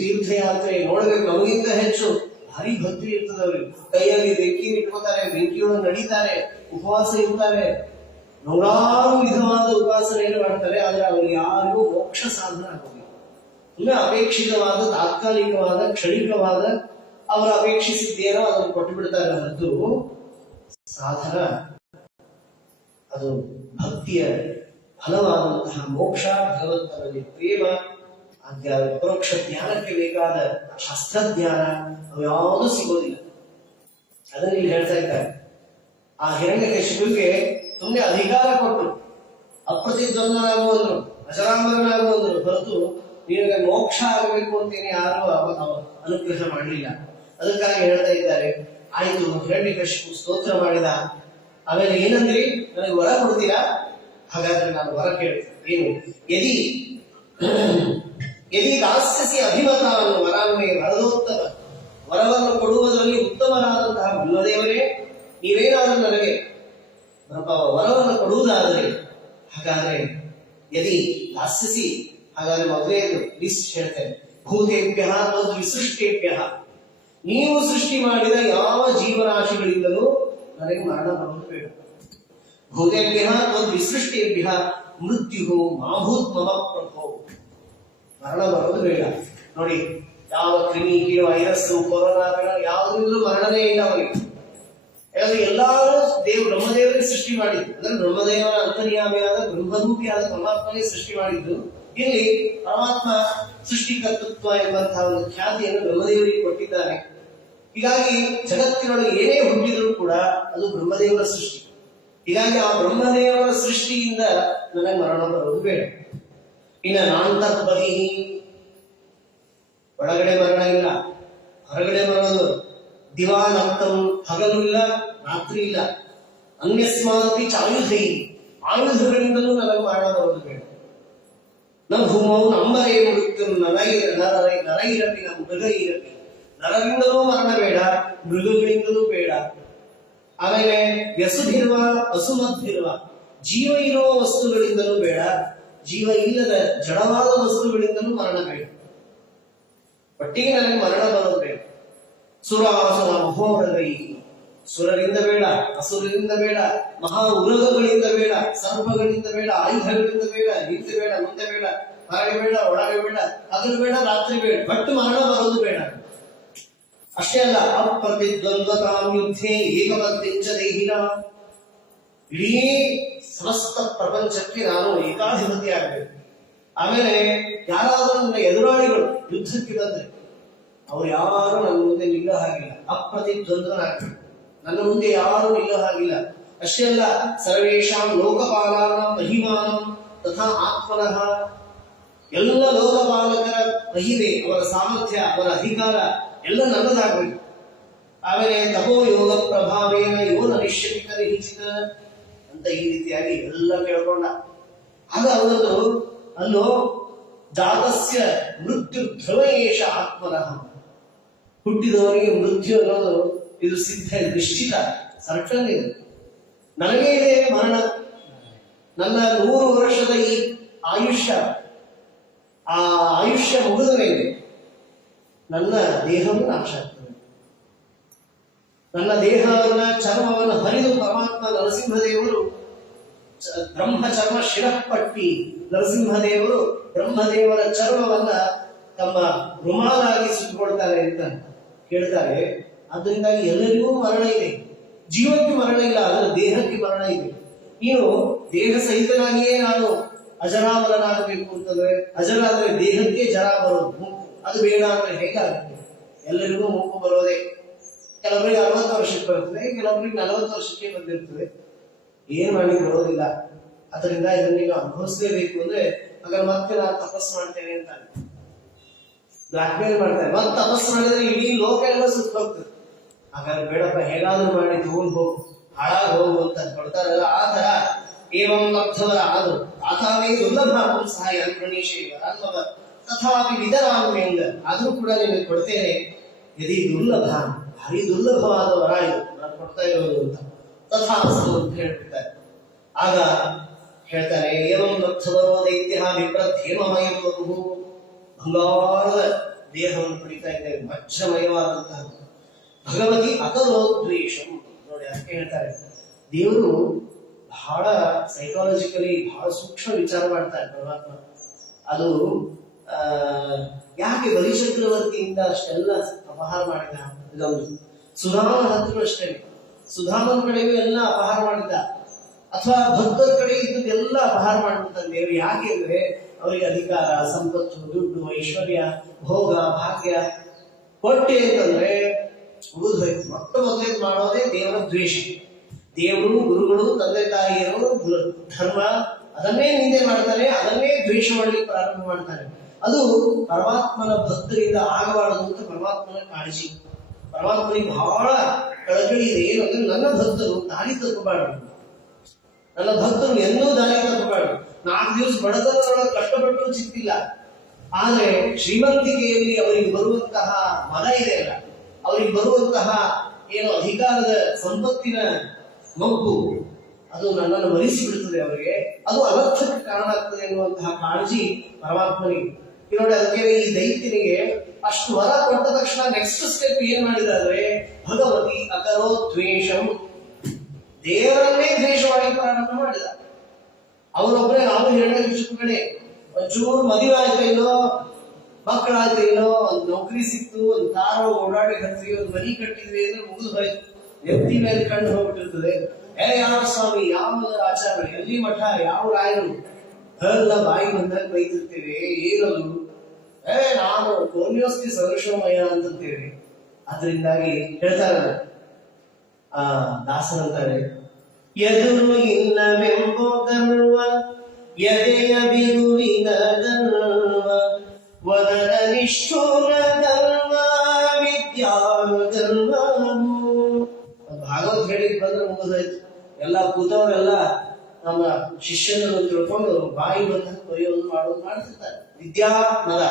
ತೀರ್ಥಯಾತ್ರೆ ನೋಡ್ಬೇಕು. ನಮಗಿಂತ ಹೆಚ್ಚು ಭಾರಿ ಭಕ್ತಿ ಇರ್ತದೆ ಅವ್ರಿಗೆ. ಕೈಯಲ್ಲಿ ಬೆಂಕಿ ಇಟ್ಕೋತಾರೆ, ಬೆಂಕಿಯೊಳಗೆ ನಡೀತಾರೆ, ಉಪವಾಸ ಇರ್ತಾರೆ, ನೂರಾರು ವಿಧವಾದ ಉಪಾಸನೆಯನ್ನು ಮಾಡ್ತಾರೆ. ಆದ್ರೆ ಅವ್ರಿಗೆ ಯಾರಿಗೂ ಮೋಕ್ಷ ಸಾಧನ ಆಗೋದಿಲ್ಲ. ಇನ್ನು ಅಪೇಕ್ಷಿತವಾದ, ತಾತ್ಕಾಲಿಕವಾದ, ಕ್ಷಣಿಕವಾದ ಅವರು ಅಪೇಕ್ಷಿಸಿದ್ದೇನೋ ಅದನ್ನು ಕೊಟ್ಟು ಬಿಡ್ತಾರೆ ಹೊರತು ಸಾಧನ ಅದು ಭಕ್ತಿಯ ಫಲವಾದಂತಹ ಮೋಕ್ಷ, ಭಗವಂತನಲ್ಲಿ ಪ್ರೇಮ, ಪರೋಕ್ಷ ಜ್ಞಾನಕ್ಕೆ ಬೇಕಾದ ಶಾಸ್ತ್ರಜ್ಞಾನ ಅವು ಯಾವುದೂ ಸಿಗೋದಿಲ್ಲ. ಅದನ್ನ ಇಲ್ಲಿ ಹೇಳ್ತಾ ಇದ್ದಾರೆ. ಆ ಹಿರಣ್ಯಕಶಿಪುವಿಗೆ ಸುಮ್ಮನೆ ಅಧಿಕಾರ ಕೊಟ್ಟರು, ಅಪ್ರತಿದ್ವಂದ್ವನಾಗುವಂದ್ರು, ಅಜರಾಮರನಾಗುವಂದ್ರು ಹೊರತು ನಿನಗೆ ಮೋಕ್ಷ ಆಗಬೇಕು ಅಂತೇನೆ ಯಾರು ಅನುಗ್ರಹ ಮಾಡಲಿಲ್ಲ. ಅದಕ್ಕಾಗಿ ಹೇಳ್ತಾ ಇದ್ದಾರೆ, ಆಯ್ತು ಹಿರಣ್ಯಕಶಿಪು ಸ್ತೋತ್ರ ಮಾಡಿದ. ಆಮೇಲೆ ಏನಂದ್ರಿ, ನನಗೆ ವರ ಕೊಡ್ತೀರಾ? ಹಾಗಾದ್ರೆ ನಾನು ವರ ಕೇಳ್ತೇನೆ. ಏನು? ಯದಿ ದಾಸ್ಯಸಿ ಅಭಿಮತಾವನ್ನು ವರಾನ್ವೇ ವರದೋತ್ತಮ, ವರವನ್ನು ಕೊಡುವುದರಲ್ಲಿ ಉತ್ತಮರಾದಂತಹ ಬ್ರಹ್ಮದೇವರೇ ನೀವೇನಾದರೂ ನನಗೆ ವರವನ್ನು ಕೊಡುವುದಾದರೆ, ಹಾಗಾದ್ರೆ ಯದಿ ದಾಸ್ಯಸಿ, ಹಾಗಾದ್ರೆ ಮೊದಲೇ ಲಿಸ್ಟ್ ಹೇಳ್ತೇನೆ. ಭೂತೇಭ್ಯ ವಿಸೃಷ್ಟೇಭ್ಯ, ನೀವು ಸೃಷ್ಟಿ ಮಾಡಿದ ಯಾವ ಜೀವರಾಶಿಗಳಿಂದಲೂ ನನಗೆ ಮರಣ ಬರುವುದು ಬೇಡ. ಭೂತೇಭ್ಯ ವಿಸೃಷ್ಟೇಭ್ಯ ಮೃತ್ಯು ಮಾಭೂತ್ ಮಮ ಪ್ರಭೋ, ಮರಣ ಬರೋದು ಬೇಡ. ನೋಡಿ, ಯಾವ ಕ್ರಿಮಿ, ಕೀಳು, ವೈರಸ್, ಕೊರೋನಾ ಯಾವುದ್ರಿಂದಲೂ ಮರಣನೇ ಇಲ್ಲ ಅವರಿಗೆ. ಯಾಕಂದ್ರೆ ಎಲ್ಲಾರು ಬ್ರಹ್ಮದೇವರಿಗೆ ಸೃಷ್ಟಿ ಮಾಡಿದ್ದು. ಅಂದ್ರೆ ಬ್ರಹ್ಮದೇವರ ಅಂತರ್ಯಾಮಿಯಾದ ಬ್ರಹ್ಮರೂಪಿಯಾದ ಪರಮಾತ್ಮನೇ ಸೃಷ್ಟಿ ಮಾಡಿದ್ದು. ಇಲ್ಲಿ ಪರಮಾತ್ಮ ಸೃಷ್ಟಿಕರ್ತೃತ್ವ ಎಂಬಂತಹ ಒಂದು ಖ್ಯಾತಿಯನ್ನು ಬ್ರಹ್ಮದೇವರಿಗೆ ಕೊಟ್ಟಿದ್ದಾನೆ. ಹೀಗಾಗಿ ಜಗತ್ತಿನೊಳಗೆ ಏನೇ ಹುಟ್ಟಿದ್ರು ಕೂಡ ಅದು ಬ್ರಹ್ಮದೇವರ ಸೃಷ್ಟಿ. ಹೀಗಾಗಿ ಆ ಬ್ರಹ್ಮದೇವರ ಸೃಷ್ಟಿಯಿಂದ ನನಗೆ ಮರಣ ಬರೋದು ಬೇಡ. ಇನ್ನು ನಾಂತರ್ಬಹಿ, ಒಳಗಡೆ ಮರಣ ಇಲ್ಲ, ಹೊರಗಡೆ ಬರೋದು. ದಿವಾನಂತಂ, ಹಗಲು ಇಲ್ಲ ರಾತ್ರಿ ಇಲ್ಲ. ಅನ್ಯಸ್ಮಾದಪಿ ಚಾಯುಧೈ, ಆಯುಧಗಳಿಂದಲೂ ನನಗೆ ಮರಣ ಬರೋದು ಬೇಡ. ನಮ್ಮ ಭೂಮೌ ನಂಬರೇ ಮೃತ್ಯು ನರೈರಪಿ ನಮ್ಮ ಮೃಗ ಇರಪಿ, ನರರಿಂದಲೂ ಮರಣ ಬೇಡ, ಮೃಗಗಳಿಂದಲೂ ಬೇಡ. ಆಮೇಲೆ ವ್ಯಸುಭಿರುವ ವಸುಮದ್ಭಿರುವ, ಜೀವ ಇರುವ ವಸ್ತುಗಳಿಂದಲೂ ಬೇಡ, ಜೀವ ಇಲ್ಲದ ಜಡವಾದ ವಸ್ತುಗಳಿಂದಲೂ ಮರಣ ಬೇಡ. ಒಟ್ಟಿಗೆ ನನಗೆ ಮರಣ ಬರೋದು ಬೇಡ. ಸುರಾಸುರ ಮಹೋರಗೈ, ಸುರರಿಂದ ಬೇಡ, ಅಸುರರಿಂದ ಬೇಡ, ಮಹಾ ಉರಗಗಳಿಂದ ಬೇಡ, ಸರ್ಪಗಳಿಂದ ಬೇಡ, ಆಯುಧಗಳಿಂದ ಬೇಡ, ಹಿಂದೆ ಬೇಡ, ಮುಂದೆ ಬೇಡ, ಹೊರಗೆ ಬೇಡ, ಒಳಗೆ ಬೇಡ, ಹಗಲು ಬೇಡ, ರಾತ್ರಿ ಬೇಡ, ಬಟ್ ಮರಣ ಬರೋದು ಬೇಡ. ಅಷ್ಟೇ ಅಲ್ಲ, ಅಪ್ರತಿದ್ವಂದ್ವತಾಂ ಯುದ್ಧೇ ಏಕಪತ್ನಿಂಚ ದೇಹಿನ, ಇಡೀ ಸಮಸ್ತ ಪ್ರಪಂಚಕ್ಕೆ ನಾನು ಏಕಾಧಿಪತಿ ಆಗಬೇಕು. ಆಮೇಲೆ ಯಾರಾದ್ರೂ ನನ್ನ ಎದುರಾಳಿಗಳು ಯುದ್ಧಕ್ಕೆ ಬಂದ್ರೆ ಅವ್ರು ಯಾರು ನನ್ನ ಮುಂದೆ ನಿಲ್ಲೋ ಹಾಗಿಲ್ಲ. ಅಪ್ರತಿದ್ವಂದ್ವನಾಗಬೇಕು, ನನ್ನ ಮುಂದೆ ಯಾರು ನಿಲ್ಲೋ ಹಾಗಿಲ್ಲ. ಅಷ್ಟೇ ಅಲ್ಲ, ಸರ್ವೇಷಾಂ ಲೋಕಪಾಲಾನ ಮಹಿಮಾನಂ ತಥಾ ಆತ್ಮನಃ, ಎಲ್ಲ ಲೋಕಪಾಲಕರ ಮಹಿಮೆ, ಅವರ ಸಾಮರ್ಥ್ಯ, ಅವರ ಅಧಿಕಾರ ಎಲ್ಲ ನನ್ನದಾಗಬೇಕು. ಆಮೇಲೆ ತಪೋ ಯೋಗ ಪ್ರಭಾವೇನ ಯೋನ ನಿಶ್ಚಿತ ನಿಶ್ಚಿತ ಅಂತ ಈ ರೀತಿಯಾಗಿ ಎಲ್ಲ ಕೇಳ್ಕೊಂಡ. ಆಗ ಅವನದು ಅಲ್ಲೋ ಜಾತಸ್ಯ ಮೃತ್ಯು ಧ್ರುವೇಶ ಆತ್ಮನಃ, ಹುಟ್ಟಿದವರಿಗೆ ಮೃತ್ಯು ಅನ್ನೋದು ಇದು ಸಿದ್ಧ, ನಿಶ್ಚಿತ, ಸರ್ಟನ್ ಇದೆ. ನನಗೇ ಇದೆ ಮರಣ. ನನ್ನ 100 ವರ್ಷದ ಈ ಆಯುಷ್ಯ, ಆ ಆಯುಷ್ಯ ಮುಗಿದ ಮೇಲೆ ನನ್ನ ದೇಹವು ನಾಶ ಆಗ್ತದೆ. ನನ್ನ ದೇಹವನ್ನ, ಚರ್ಮವನ್ನು ಹರಿದು ಪರಮಾತ್ಮ ನರಸಿಂಹದೇವರು ಬ್ರಹ್ಮ ಚರ್ಮ ಶಿರಪಟ್ಟಿ, ನರಸಿಂಹದೇವರು ಬ್ರಹ್ಮದೇವರ ಚರ್ಮವನ್ನ ತಮ್ಮ ರುಮಾಲಾಗಿ ಸುತ್ತಕೊಳ್ತಾರೆ ಅಂತ ಹೇಳ್ತಾರೆ. ಅದರಿಂದಾಗಿ ಎಲ್ಲರಿಗೂ ಮರಣ ಇದೆ. ಜೀವಕ್ಕೆ ಮರಣ ಇಲ್ಲ, ಅದರ ದೇಹಕ್ಕೆ ಮರಣ ಇದೆ. ನೀನು ದೇಹ ಸಹಿತನಾಗಿಯೇ ನಾನು ಅಜರಾಮರನಾಗಬೇಕು ಅಂತಂದ್ರೆ, ಅಜರ ಅಂದ್ರೆ ದೇಹಕ್ಕೆ ಜರ ಬರೋದು, ಮುಕ್ಕು, ಅದು ಬೇಡ ಅಂದ್ರೆ ಹೇಗಾಗುತ್ತೆ? ಎಲ್ಲರಿಗೂ ಮುಕ್ಕು ಬರೋದೇ. ಕೆಲವರಿಗೆ 60 ವರ್ಷಕ್ಕೆ ಬರ್ತದೆ, ಕೆಲವರಿಗೆ 40 ವರ್ಷಕ್ಕೆ ಬಂದಿರ್ತದೆ. ಏನ್ ಮಾಡಿ ಬರೋದಿಲ್ಲ. ಅದರಿಂದ ಇದನ್ನ ನೀವು ಅನುಭವಿಸಲೇಬೇಕು. ಅಂದ್ರೆ ಹಾಗಾದ್ರೆ ಮತ್ತೆ ನಾನು ತಪಸ್ಸು ಮಾಡ್ತೇನೆ ಅಂತ ಬ್ಲಾಕ್ ಮೇಲ್ ಮಾಡ್ತಾರೆ. ಮತ್ತೆ ತಪಸ್ಸು ಮಾಡಿದ್ರೆ ಇಡೀ ಲೋಕ ಎಲ್ಲ ಸುತ್ತ ಹೋಗ್ತದೆ. ಹಾಗಾದ್ರೆ ಬೇಡಪ್ಪ, ಹೇಗಾದ್ರೂ ಮಾಡಿ ತಗೊಂಡು ಹೋಗು, ಹಾಳಾಗಿ ಹೋಗು ಅಂತ ಕೊಡ್ತಾರಲ್ಲ, ಆ ತರ ಏವಂ ಲಬ್ಧವರ ಆದ್ರು ಅಥಾವೇ ದುರ್ಲಭ ಸಹಾಯ ಅನ್ವ ತಥಾಪಿ ವಿದರಾಮ್ಯಂಗ, ಆದ್ರೂ ಕೂಡ ನಿನಗೆ ಕೊಡ್ತೇನೆ. ಯದಿ ದುರ್ಲಭ, ಭಾರಿ ದುರ್ಲಭವಾದ ವರ ಇದು ನಾನು ಕೊಡ್ತಾ ಇರೋದು ಅಂತ ತಥಾಸ್ತು ಅಂತ ಹೇಳ್ಬಿಡ್ತಾರೆ. ಆಗ ಹೇಳ್ತಾರೆ, ಏವಂ ಲಬ್ಧವರೋ ದೈತ್ಯ ವಿಪ್ರಧೇಮಮಯ ಪ್ರಭು, ಬಂಗಾರದ ದೇಹವನ್ನು ಪಡಿತಾ ಇದ್ದೇವೆ, ಮಜ್ಜಮಯವಾದಂತಹ. ಭಗವತಿ ಅಕಲೋ ದ್ವೇಷಂ, ನೋಡಿ ಅದಕ್ಕೆ ಹೇಳ್ತಾರೆ, ದೇವರು ಬಹಳ ಸೈಕಾಲಜಿಕಲಿ ಬಹಳ ಸೂಕ್ಷ್ಮ ವಿಚಾರ ಮಾಡ್ತಾರೆ ಪರಮಾತ್ಮ. ಅದು ಯಾಕೆ ಬಲಿಚಕ್ರವರ್ತಿಯಿಂದ ಅಷ್ಟೆಲ್ಲ ಅಪಹಾರ ಮಾಡಿದ? ಇದೊಂದು ಸುಧಾಮನ ಹತ್ರ ಅಷ್ಟೇ, ಸುಧಾಮನ ಕಡೆಗೂ ಎಲ್ಲ ಅಪಹಾರ ಮಾಡಿದ್ದ, ಅಥವಾ ಭಕ್ತರ ಕಡೆ ಇದ್ದದೆಲ್ಲ ಅಪಹಾರ ಮಾಡ್ಬಿಡ್ತಾನೆ ದೇವರು. ಯಾಕೆ ಅಂದ್ರೆ ಅವರಿಗೆ ಅಧಿಕಾರ, ಸಂಪತ್ತು, ದುಡ್ಡು, ಐಶ್ವರ್ಯ, ಭೋಗ, ಭಾಗ್ಯ ಕೊಟ್ಟೆ ಅಂತಂದ್ರೆ ಮುಗಿದು ಹೋಯ್ತು. ಮೊದಲೇದು ಮಾಡೋದೇ ದೇವರ ದ್ವೇಷ. ದೇವರು, ಗುರುಗಳು, ತಂದೆ ತಾಯಿಯರು, ಧರ್ಮ ಅದನ್ನೇ ನಿಂದೆ ಮಾಡ್ತಾನೆ, ಅದನ್ನೇ ದ್ವೇಷ ಮಾಡಲಿಕ್ಕೆ ಪ್ರಾರಂಭ ಮಾಡ್ತಾನೆ. ಅದು ಪರಮಾತ್ಮನ ಭಕ್ತರಿಂದ ಆಗಬಾರದು ಅಂತ ಪರಮಾತ್ಮನ ಕಾಳಜಿ. ಪರಮಾತ್ಮನಿಗೆ ಬಹಳ ಕಳಕಳಿ ಇದೆ. ಏನು ಅಂದ್ರೆ ನನ್ನ ಭಕ್ತರು ದಾರಿ ತಪ್ಪಬಾರದು, ನನ್ನ ಭಕ್ತರು ಎಂದೂ ದಾರಿ ತಪ್ಪಬಾರದು. 4 ದಿವಸ ಬಡತನದೊಳಗೆ ಕಷ್ಟಪಟ್ಟು ಚಿಂತಿಲ್ಲ, ಆದ್ರೆ ಶ್ರೀಮಂತಿಕೆಯಲ್ಲಿ ಅವರಿಗೆ ಬರುವಂತಹ ಮದ ಇದೆಯಲ್ಲ, ಅವರಿಗೆ ಬರುವಂತಹ ಏನು ಅಧಿಕಾರದ ಸಂಪತ್ತಿನ ಮಗ್ಗು, ಅದು ನನ್ನನ್ನು ಮರಿಸಿ ಬಿಡುತ್ತದೆ ಅವರಿಗೆ, ಅದು ಅನರ್ಥಕ್ಕೆ ಕಾರಣ ಆಗ್ತದೆ ಎನ್ನುವಂತಹ ಕಾಳಜಿ ಪರಮಾತ್ಮನಿಗೆ. ನೋಡಿ, ಅದಕ್ಕೆ ಈ ದೈತ್ಯನಿಗೆ ಅಷ್ಟು ವರ ಕೊಟ್ಟ ತಕ್ಷಣ ನೆಕ್ಸ್ಟ್ ಸ್ಟೆಪ್ ಏನ್ ಮಾಡಿದಾದ್ರೆ, ಭಗವತಿ ಅಕರೋ ದ್ವೇಷಂ, ದೇವರನ್ನೇ ದ್ವೇಷ ಮಾಡಿ ಪ್ರಾರಂಭ ಮಾಡಿದ. ಅವರೊಬ್ಬರೇ ನಾವು ಹೇಳೇ ಒಂಚೂರು ಮದುವೆ ಆಯ್ತು ಇಲ್ಲೋ, ಮಕ್ಕಳಾಯ್ತು ಇಲ್ಲೋ, ಒಂದು ನೌಕರಿ ಸಿಕ್ತು, ಒಂದು ಕಾರು ಓಡಾಡಿ ಕಟ್ತೀವಿ, ಒಂದು ಮನಿ ಕಟ್ಟಿದ್ವಿ ಅಂದ್ರೆ ಮುಗಿದು ಹೋಯ್ತು, ವ್ಯಕ್ತಿ ಮೇಲೆ ಕಣ್ಣು ಹೋಗ್ಬಿಟ್ಟಿರ್ತದೆ. ಯಾವ ಸ್ವಾಮಿ, ಯಾವ ಆಚಾರ್ಯ, ಎಲ್ಲಿ ಮಠ, ಯಾವ ರಾಯರು ಎಲ್ಲ ಬಾಯಿ ಬಂದಾಗ ಬೈತಿರ್ತೇವೆ. ಏನದು ನಾನು ಕೋನ್ಯೋಸ್ತಿ ಸದೃಶಮಯ ಅಂತಿರ್ತೇವೆ. ಅದರಿಂದಾಗಿ ಹೇಳ್ತಾರಲ್ಲ, ದಾಸರಂತಾರೆ, ಎದುರು ಇಲ್ಲವೆಂಬೋ ಗರ್ವ, ಎದೆಯ ಬಿಗುವಿನ ಗರ್ವ, ವದನ ನಿಷ್ಠೂರ ಧರ್ಮ ವಿದ್ಯಾ ಧರ್ಮವು. ಭಾಗವತ್ ಹೇಳಿದ್ ಬಂದ್ರೆ ಮುಗಿದೋಯ್ತು. ಎಲ್ಲ ಕೂತವರೆಲ್ಲ ನಮ್ಮ ಶಿಷ್ಯನನ್ನು ತಿಳ್ಕೊಂಡು ಬಾಯಿ ಬಂದ ಬರೆಯೋದು ಮಾಡೋದು ಮಾಡ್ತಿರ್ತಾರೆ. ವಿದ್ಯಾ ಮದ,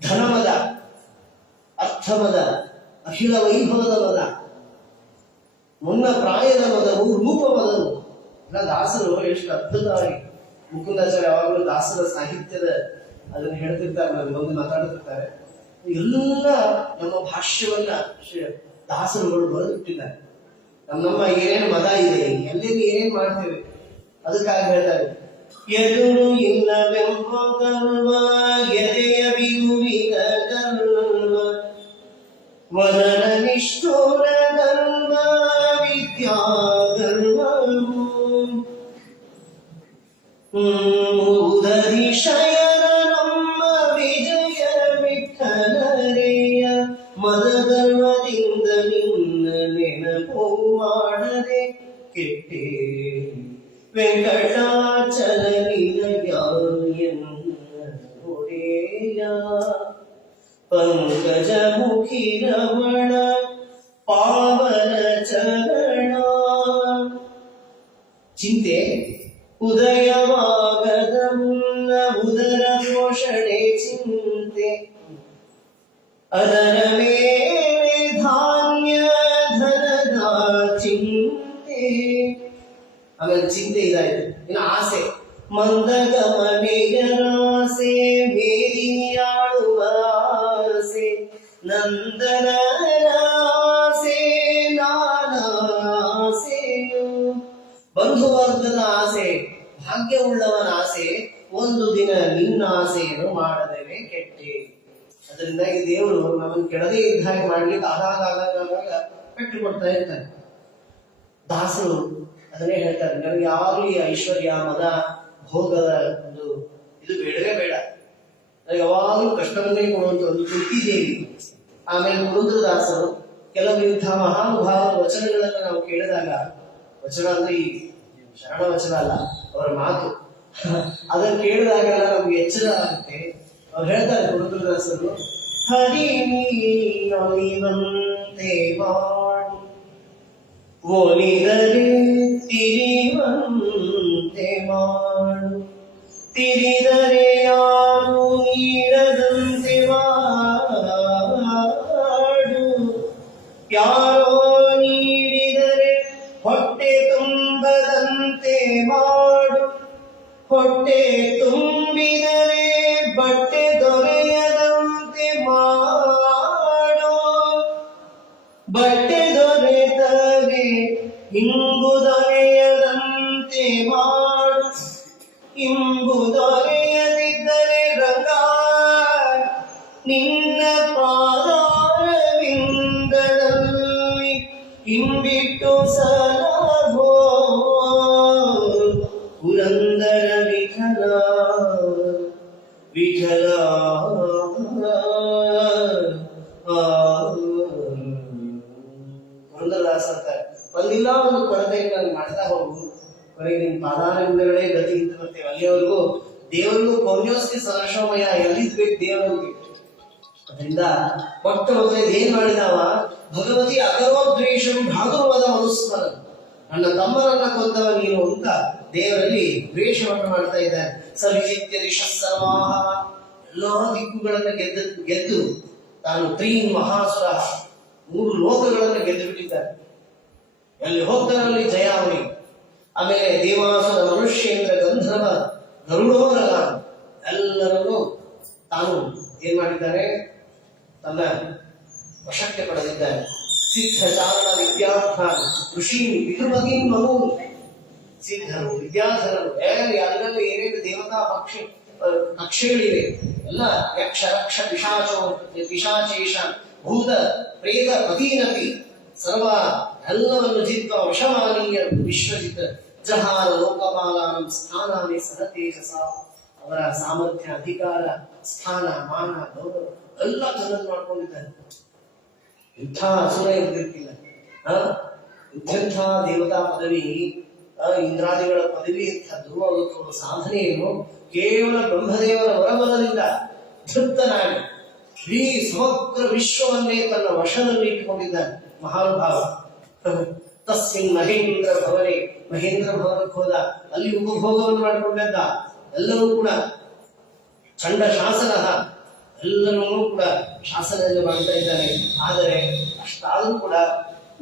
ಧನ ಮದ, ಅರ್ಥ ಮದ, ಅಖಿಲ ವೈಭವದ ಮದ, ಮುನ್ನ ಪ್ರಾಯದ ಮದವು, ರೂಪ ಮದವು. ಎಲ್ಲ ದಾಸರು ಎಷ್ಟು ಅದ್ಭುತವಾಗಿ, ಮುಕುಂದಾಚಾರ್ಯ ಯಾವಾಗಲೂ ದಾಸರ ಸಾಹಿತ್ಯದ ಅದನ್ನ ಹೇಳ್ತಿರ್ತಾರೆ, ನನ್ನ ಮುಂದೆ ಮಾತಾಡ್ತಿರ್ತಾರೆ. ಎಲ್ಲ ನಮ್ಮ ಭಾಷ್ಯವನ್ನ ದಾಸರುಗಳು ಬರೆದಿಟ್ಟಿದ್ದಾರೆ. ನಮ್ಮ ಏನೇನು ಮದ ಇದೆ, ಎಲ್ಲಿಂದ ಏನೇನ್ ಮಾಡ್ತೇವೆ ಅದಕ್ಕಾಗಿ ಹೇಳ್ತಾರೆ. ಎದುರು ಇಲ್ಲವೆಂಬ ಗರ್ವ, ಎದೆಯ ಬಿಗುವಿನ ಗರ್ವ, ವದನ ನಿಷ್ಠೂರ ಧರ್ಮ ವಿದ್ಯಾ ಧರ್ಮವು. ಉದರಿ ಶಯನ ನಮ್ಮ ವಿಜಯ ವಿಠಲರೆಯ, ಮದ ಗರ್ವದಿಂದ ನಿನ್ನ ನೆನಪು ಮಾಡದೆ ಕೆಟ್ಟೆ, ವೆಂಕಟಾಚಲ ನಿಲಯ ಒಡೆಯ, ಪಂಕಜ ಮುಖಿ ರಮಣ ಪಾವನ ಚರಣ. ಚಿಂತೆ ಉದಯವಾಗದ ಮುನ್ನ ಉದರ ಪೋಷಣೆ ಚಿಂತೆ, ಅದರ ಮೇಲೆ ಧಾನ್ಯ ಧನದ ಚಿಂತೆ. ಆಮೇಲೆ ಚಿಂತೆ ಇದಾಯ್ತು. ಇನ್ನು ಆಸೆ, ಮಂದಗಮನೆಯರಾಸೆ, ಮೇದಿಯಾಳುವ ಆಸೆ, ನಂದನರಾಸೆ, ನಾನಾಸೆಯು. ಬಂಧುವರ್ಗದ ಆಸೆ, ಭಾಗ್ಯವುಳ್ಳವನ ಆಸೆ, ಒಂದು ದಿನ ನಿನ್ನ ಆಸೆಯನ್ನು ಮಾಡದೇವೆ ಕೆಟ್ಟೆ. ಅದರಿಂದಾಗಿ ದೇವರು ನಮ್ಮನ್ನು ಕೆಡದೇ ಇದ್ದ ಹಾಗೆ ಮಾಡ್ಲಿಕ್ಕೆ ಆಗಾಗ ಪೆಟ್ಟು ಕೊಡ್ತಾ ಇರ್ತಾರೆ. ದಾಸರು ಅದನ್ನೇ ಹೇಳ್ತಾರೆ, ನನಗೆ ಯಾವಾಗಲೂ ಈ ಐಶ್ವರ್ಯ ಮದ ಭೋಗದ ಒಂದು ಇದು ಬೇಡವೇ ಬೇಡ, ನನಗೆ ಯಾವಾಗಲೂ ಕಷ್ಟವನ್ನೇ ಕೊಡುವಂತ ಒಂದು ದೇವಿ. ಆಮೇಲೆ ಪುರಂದರದಾಸರು ಕೆಲವು ಇಂಥ ಮಹಾನುಭಾವ ವಚನಗಳನ್ನ ನಾವು ಕೇಳಿದಾಗ, ವಚನ ಅಂದ್ರೆ ಈ ಶರಣ ವಚನ ಅಲ್ಲ, ಅವರ ಮಾತು, ಅದನ್ನು ಕೇಳಿದಾಗೆಲ್ಲ ನಮ್ಗೆ ಎಚ್ಚರ ಆಗುತ್ತೆ. ಅವ್ರು ಹೇಳ್ತಾರೆ ಪುರಂದರದಾಸರು, ಹರಿ ನೀನೊಲಿವಂತೆ ಮಾಡು, ಒಲಿದರೆ ತಿರಿವಂತೆ ಮಾಡು, ತಿರಿದರೆ ಯಾರು ನೀಡದಂತೆ ಮಾಡು, ಯಾರೋ ನೀಡಿದರೆ ಹೊಟ್ಟೆ ತುಂಬದಂತೆ ಮಾಡು, ಹೊಟ್ಟೆ ತುಂಬಿದರೆ ಬಟ್ಟೆ ದೊರೆಯದಂತೆ ಮಾಡು, ಬಟ್ಟೆ ದೊರೆತರೆ ಇಂಬು ದೊರೆಯದಂತೆ ಮಾಡು, ಇಂಬು ದೊರೆಯದಿದ್ದರೆ ರಂಗ ನಿನ್ನ ಪಾದಾರವಿಂದದಲ್ಲಿ ಇಂಬಿಟ್ಟು ಸಲಹೋ ಪುರಂದರ ವಿಠಲ ವಿಠಲ. ಪುರಂದರದಾಸ ಅಂತಾರೆ, ಒಂದಿಲ್ಲ ಒಂದು ಕೊರತೆಯನ್ನು ಮಾಡ್ತಾ ಹೋಗು, ಕೊನೆಗೆ ನಿನ್ ಪಾದಾರವಿಂದಗಳೇ ಗತಿ ಅಂತ ಬರ್ತೇವೆ. ಅಲ್ಲಿಯವರೆಗೂ ದೇವರಿಗೂ ಪೌಣ್ಯೋಸ್ತಿ ಸರಶೋಮಯ, ಎಲ್ಲಿದ್ ಬೇಕು ದೇವರಿಗೆ. ಅದರಿಂದ ಮೊಟ್ಟ ಮೊದಲೇ ಏನ್ ಮಾಡಿದವ, ಭಗವತಿ ಅಕರೋದ್ವೇಷಂ ಭಾಗವದ ಮನುಸ್ಮರ, ನನ್ನ ತಮ್ಮನನ್ನ ಕೊಂದವ ನೀನು ಅಂತ ದೇವರಲ್ಲಿ ದ್ವೇಷವನ್ನು ಮಾಡ್ತಾ ಇದ್ದಾನೆ. ಸವಿಜಿತ್ಯ ದಿಶ ಸರ್ವಾಹ, ಎಲ್ಲಾ ದಿಕ್ಕುಗಳನ್ನ ಗೆದ್ದು ತಾನು ತ್ರೀನ್ ಮಹಾಸುರ, 3 ಲೋಕಗಳನ್ನು ಗೆದ್ದು ಬಿಟ್ಟಿದ್ದಾನೆ. ಎಲ್ಲಿ ಹೋಗ್ತಾನಲ್ಲಿ ಜಯ ಅವನಿಗೆ. ಆಮೇಲೆ ದೇವಾಸುರ, ಮನುಷ್ಯೇಂದ್ರ, ಗಂಧರ್ವ, ಗರುಡೋರಗ ಎಲ್ಲರನ್ನು ತಾನು ಏನ್ ಮಾಡಿದ್ದಾರೆ, ತನ್ನ ವಶಕ್ಕೆ ಪಡೆದಿದ್ದಾರೆ. ಸಿದ್ಧ ಚಾರಣ ವಿದ್ಯಾರ್ಥ ಋಷಿ ವಿದುಮತಿ ಮನು, ಸಿದ್ಧರು ವಿದ್ಯಾಧರರು, ಅದರಲ್ಲಿ ಏನೇನು ದೇವತಾ ಪಕ್ಷಗಳಿವೆ ಎಲ್ಲ, ಯಕ್ಷ ರಕ್ಷ ಪಿಶಾಚೇಶ ಭೂತ ಪ್ರೇತ ಪತೀನಪಿ ಸರ್ವ ಎಲ್ಲವನ್ನು ಜಿತ್ವ ವಶಮಾನೀಯ ವಿಶ್ವಜಿತ್ ಜಹಾರ ಲೋಕಪಾಲಾಂ ಸ್ಥಾನಾನಿ ಸಹತೇಜಸ. ಅವರ ಸಾಮರ್ಥ್ಯ, ಅಧಿಕಾರ, ಸ್ಥಾನ, ಮಾನ, ಗೌರವ ಎಲ್ಲ ತನ್ನದು ಮಾಡ್ಕೊಂಡಿದ್ದಾರೆ. ಇಂಥ ಅಸುರ ಇರ್ತಿರ್ತಿಲ್ಲ. ಇಂಥ ದೇವತಾ ಪದವಿ, ಇಂದ್ರಾದಿಗಳ ಪದವಿ ಇಂಥದ್ದು. ಅದಕ್ಕೆ ಸಾಧನೆಯನ್ನು ಕೇವಲ ಬ್ರಹ್ಮದೇವರ ವರಬಲದಿಂದ ತೃಪ್ತನಾಗಿ ಇಡೀ ಸಮಗ್ರ ವಿಶ್ವವನ್ನೇ ತನ್ನ ವಶದಲ್ಲಿ ಇಟ್ಟುಕೊಂಡಿದ್ದಾನೆ ಮಹಾನುಭಾವ. ತಸ್ಮಿನ್ ಮಹೇಂದ್ರ ಭವನೆ, ಮಹೇಂದ್ರ ಭವನಕ್ಕೆ ಹೋದ, ಅಲ್ಲಿ ಉಪಭೋಗವನ್ನು ಮಾಡಿಕೊಂಡಿದ್ದ. ಎಲ್ಲರೂ ಕೂಡ ಚಂಡ ಶಾಸನ, ಎಲ್ಲರನ್ನೂ ಕೂಡ ಶಾಸನ ಮಾಡ್ತಾ ಇದ್ದಾನೆ. ಆದರೆ ಅಷ್ಟಾದರೂ ಕೂಡ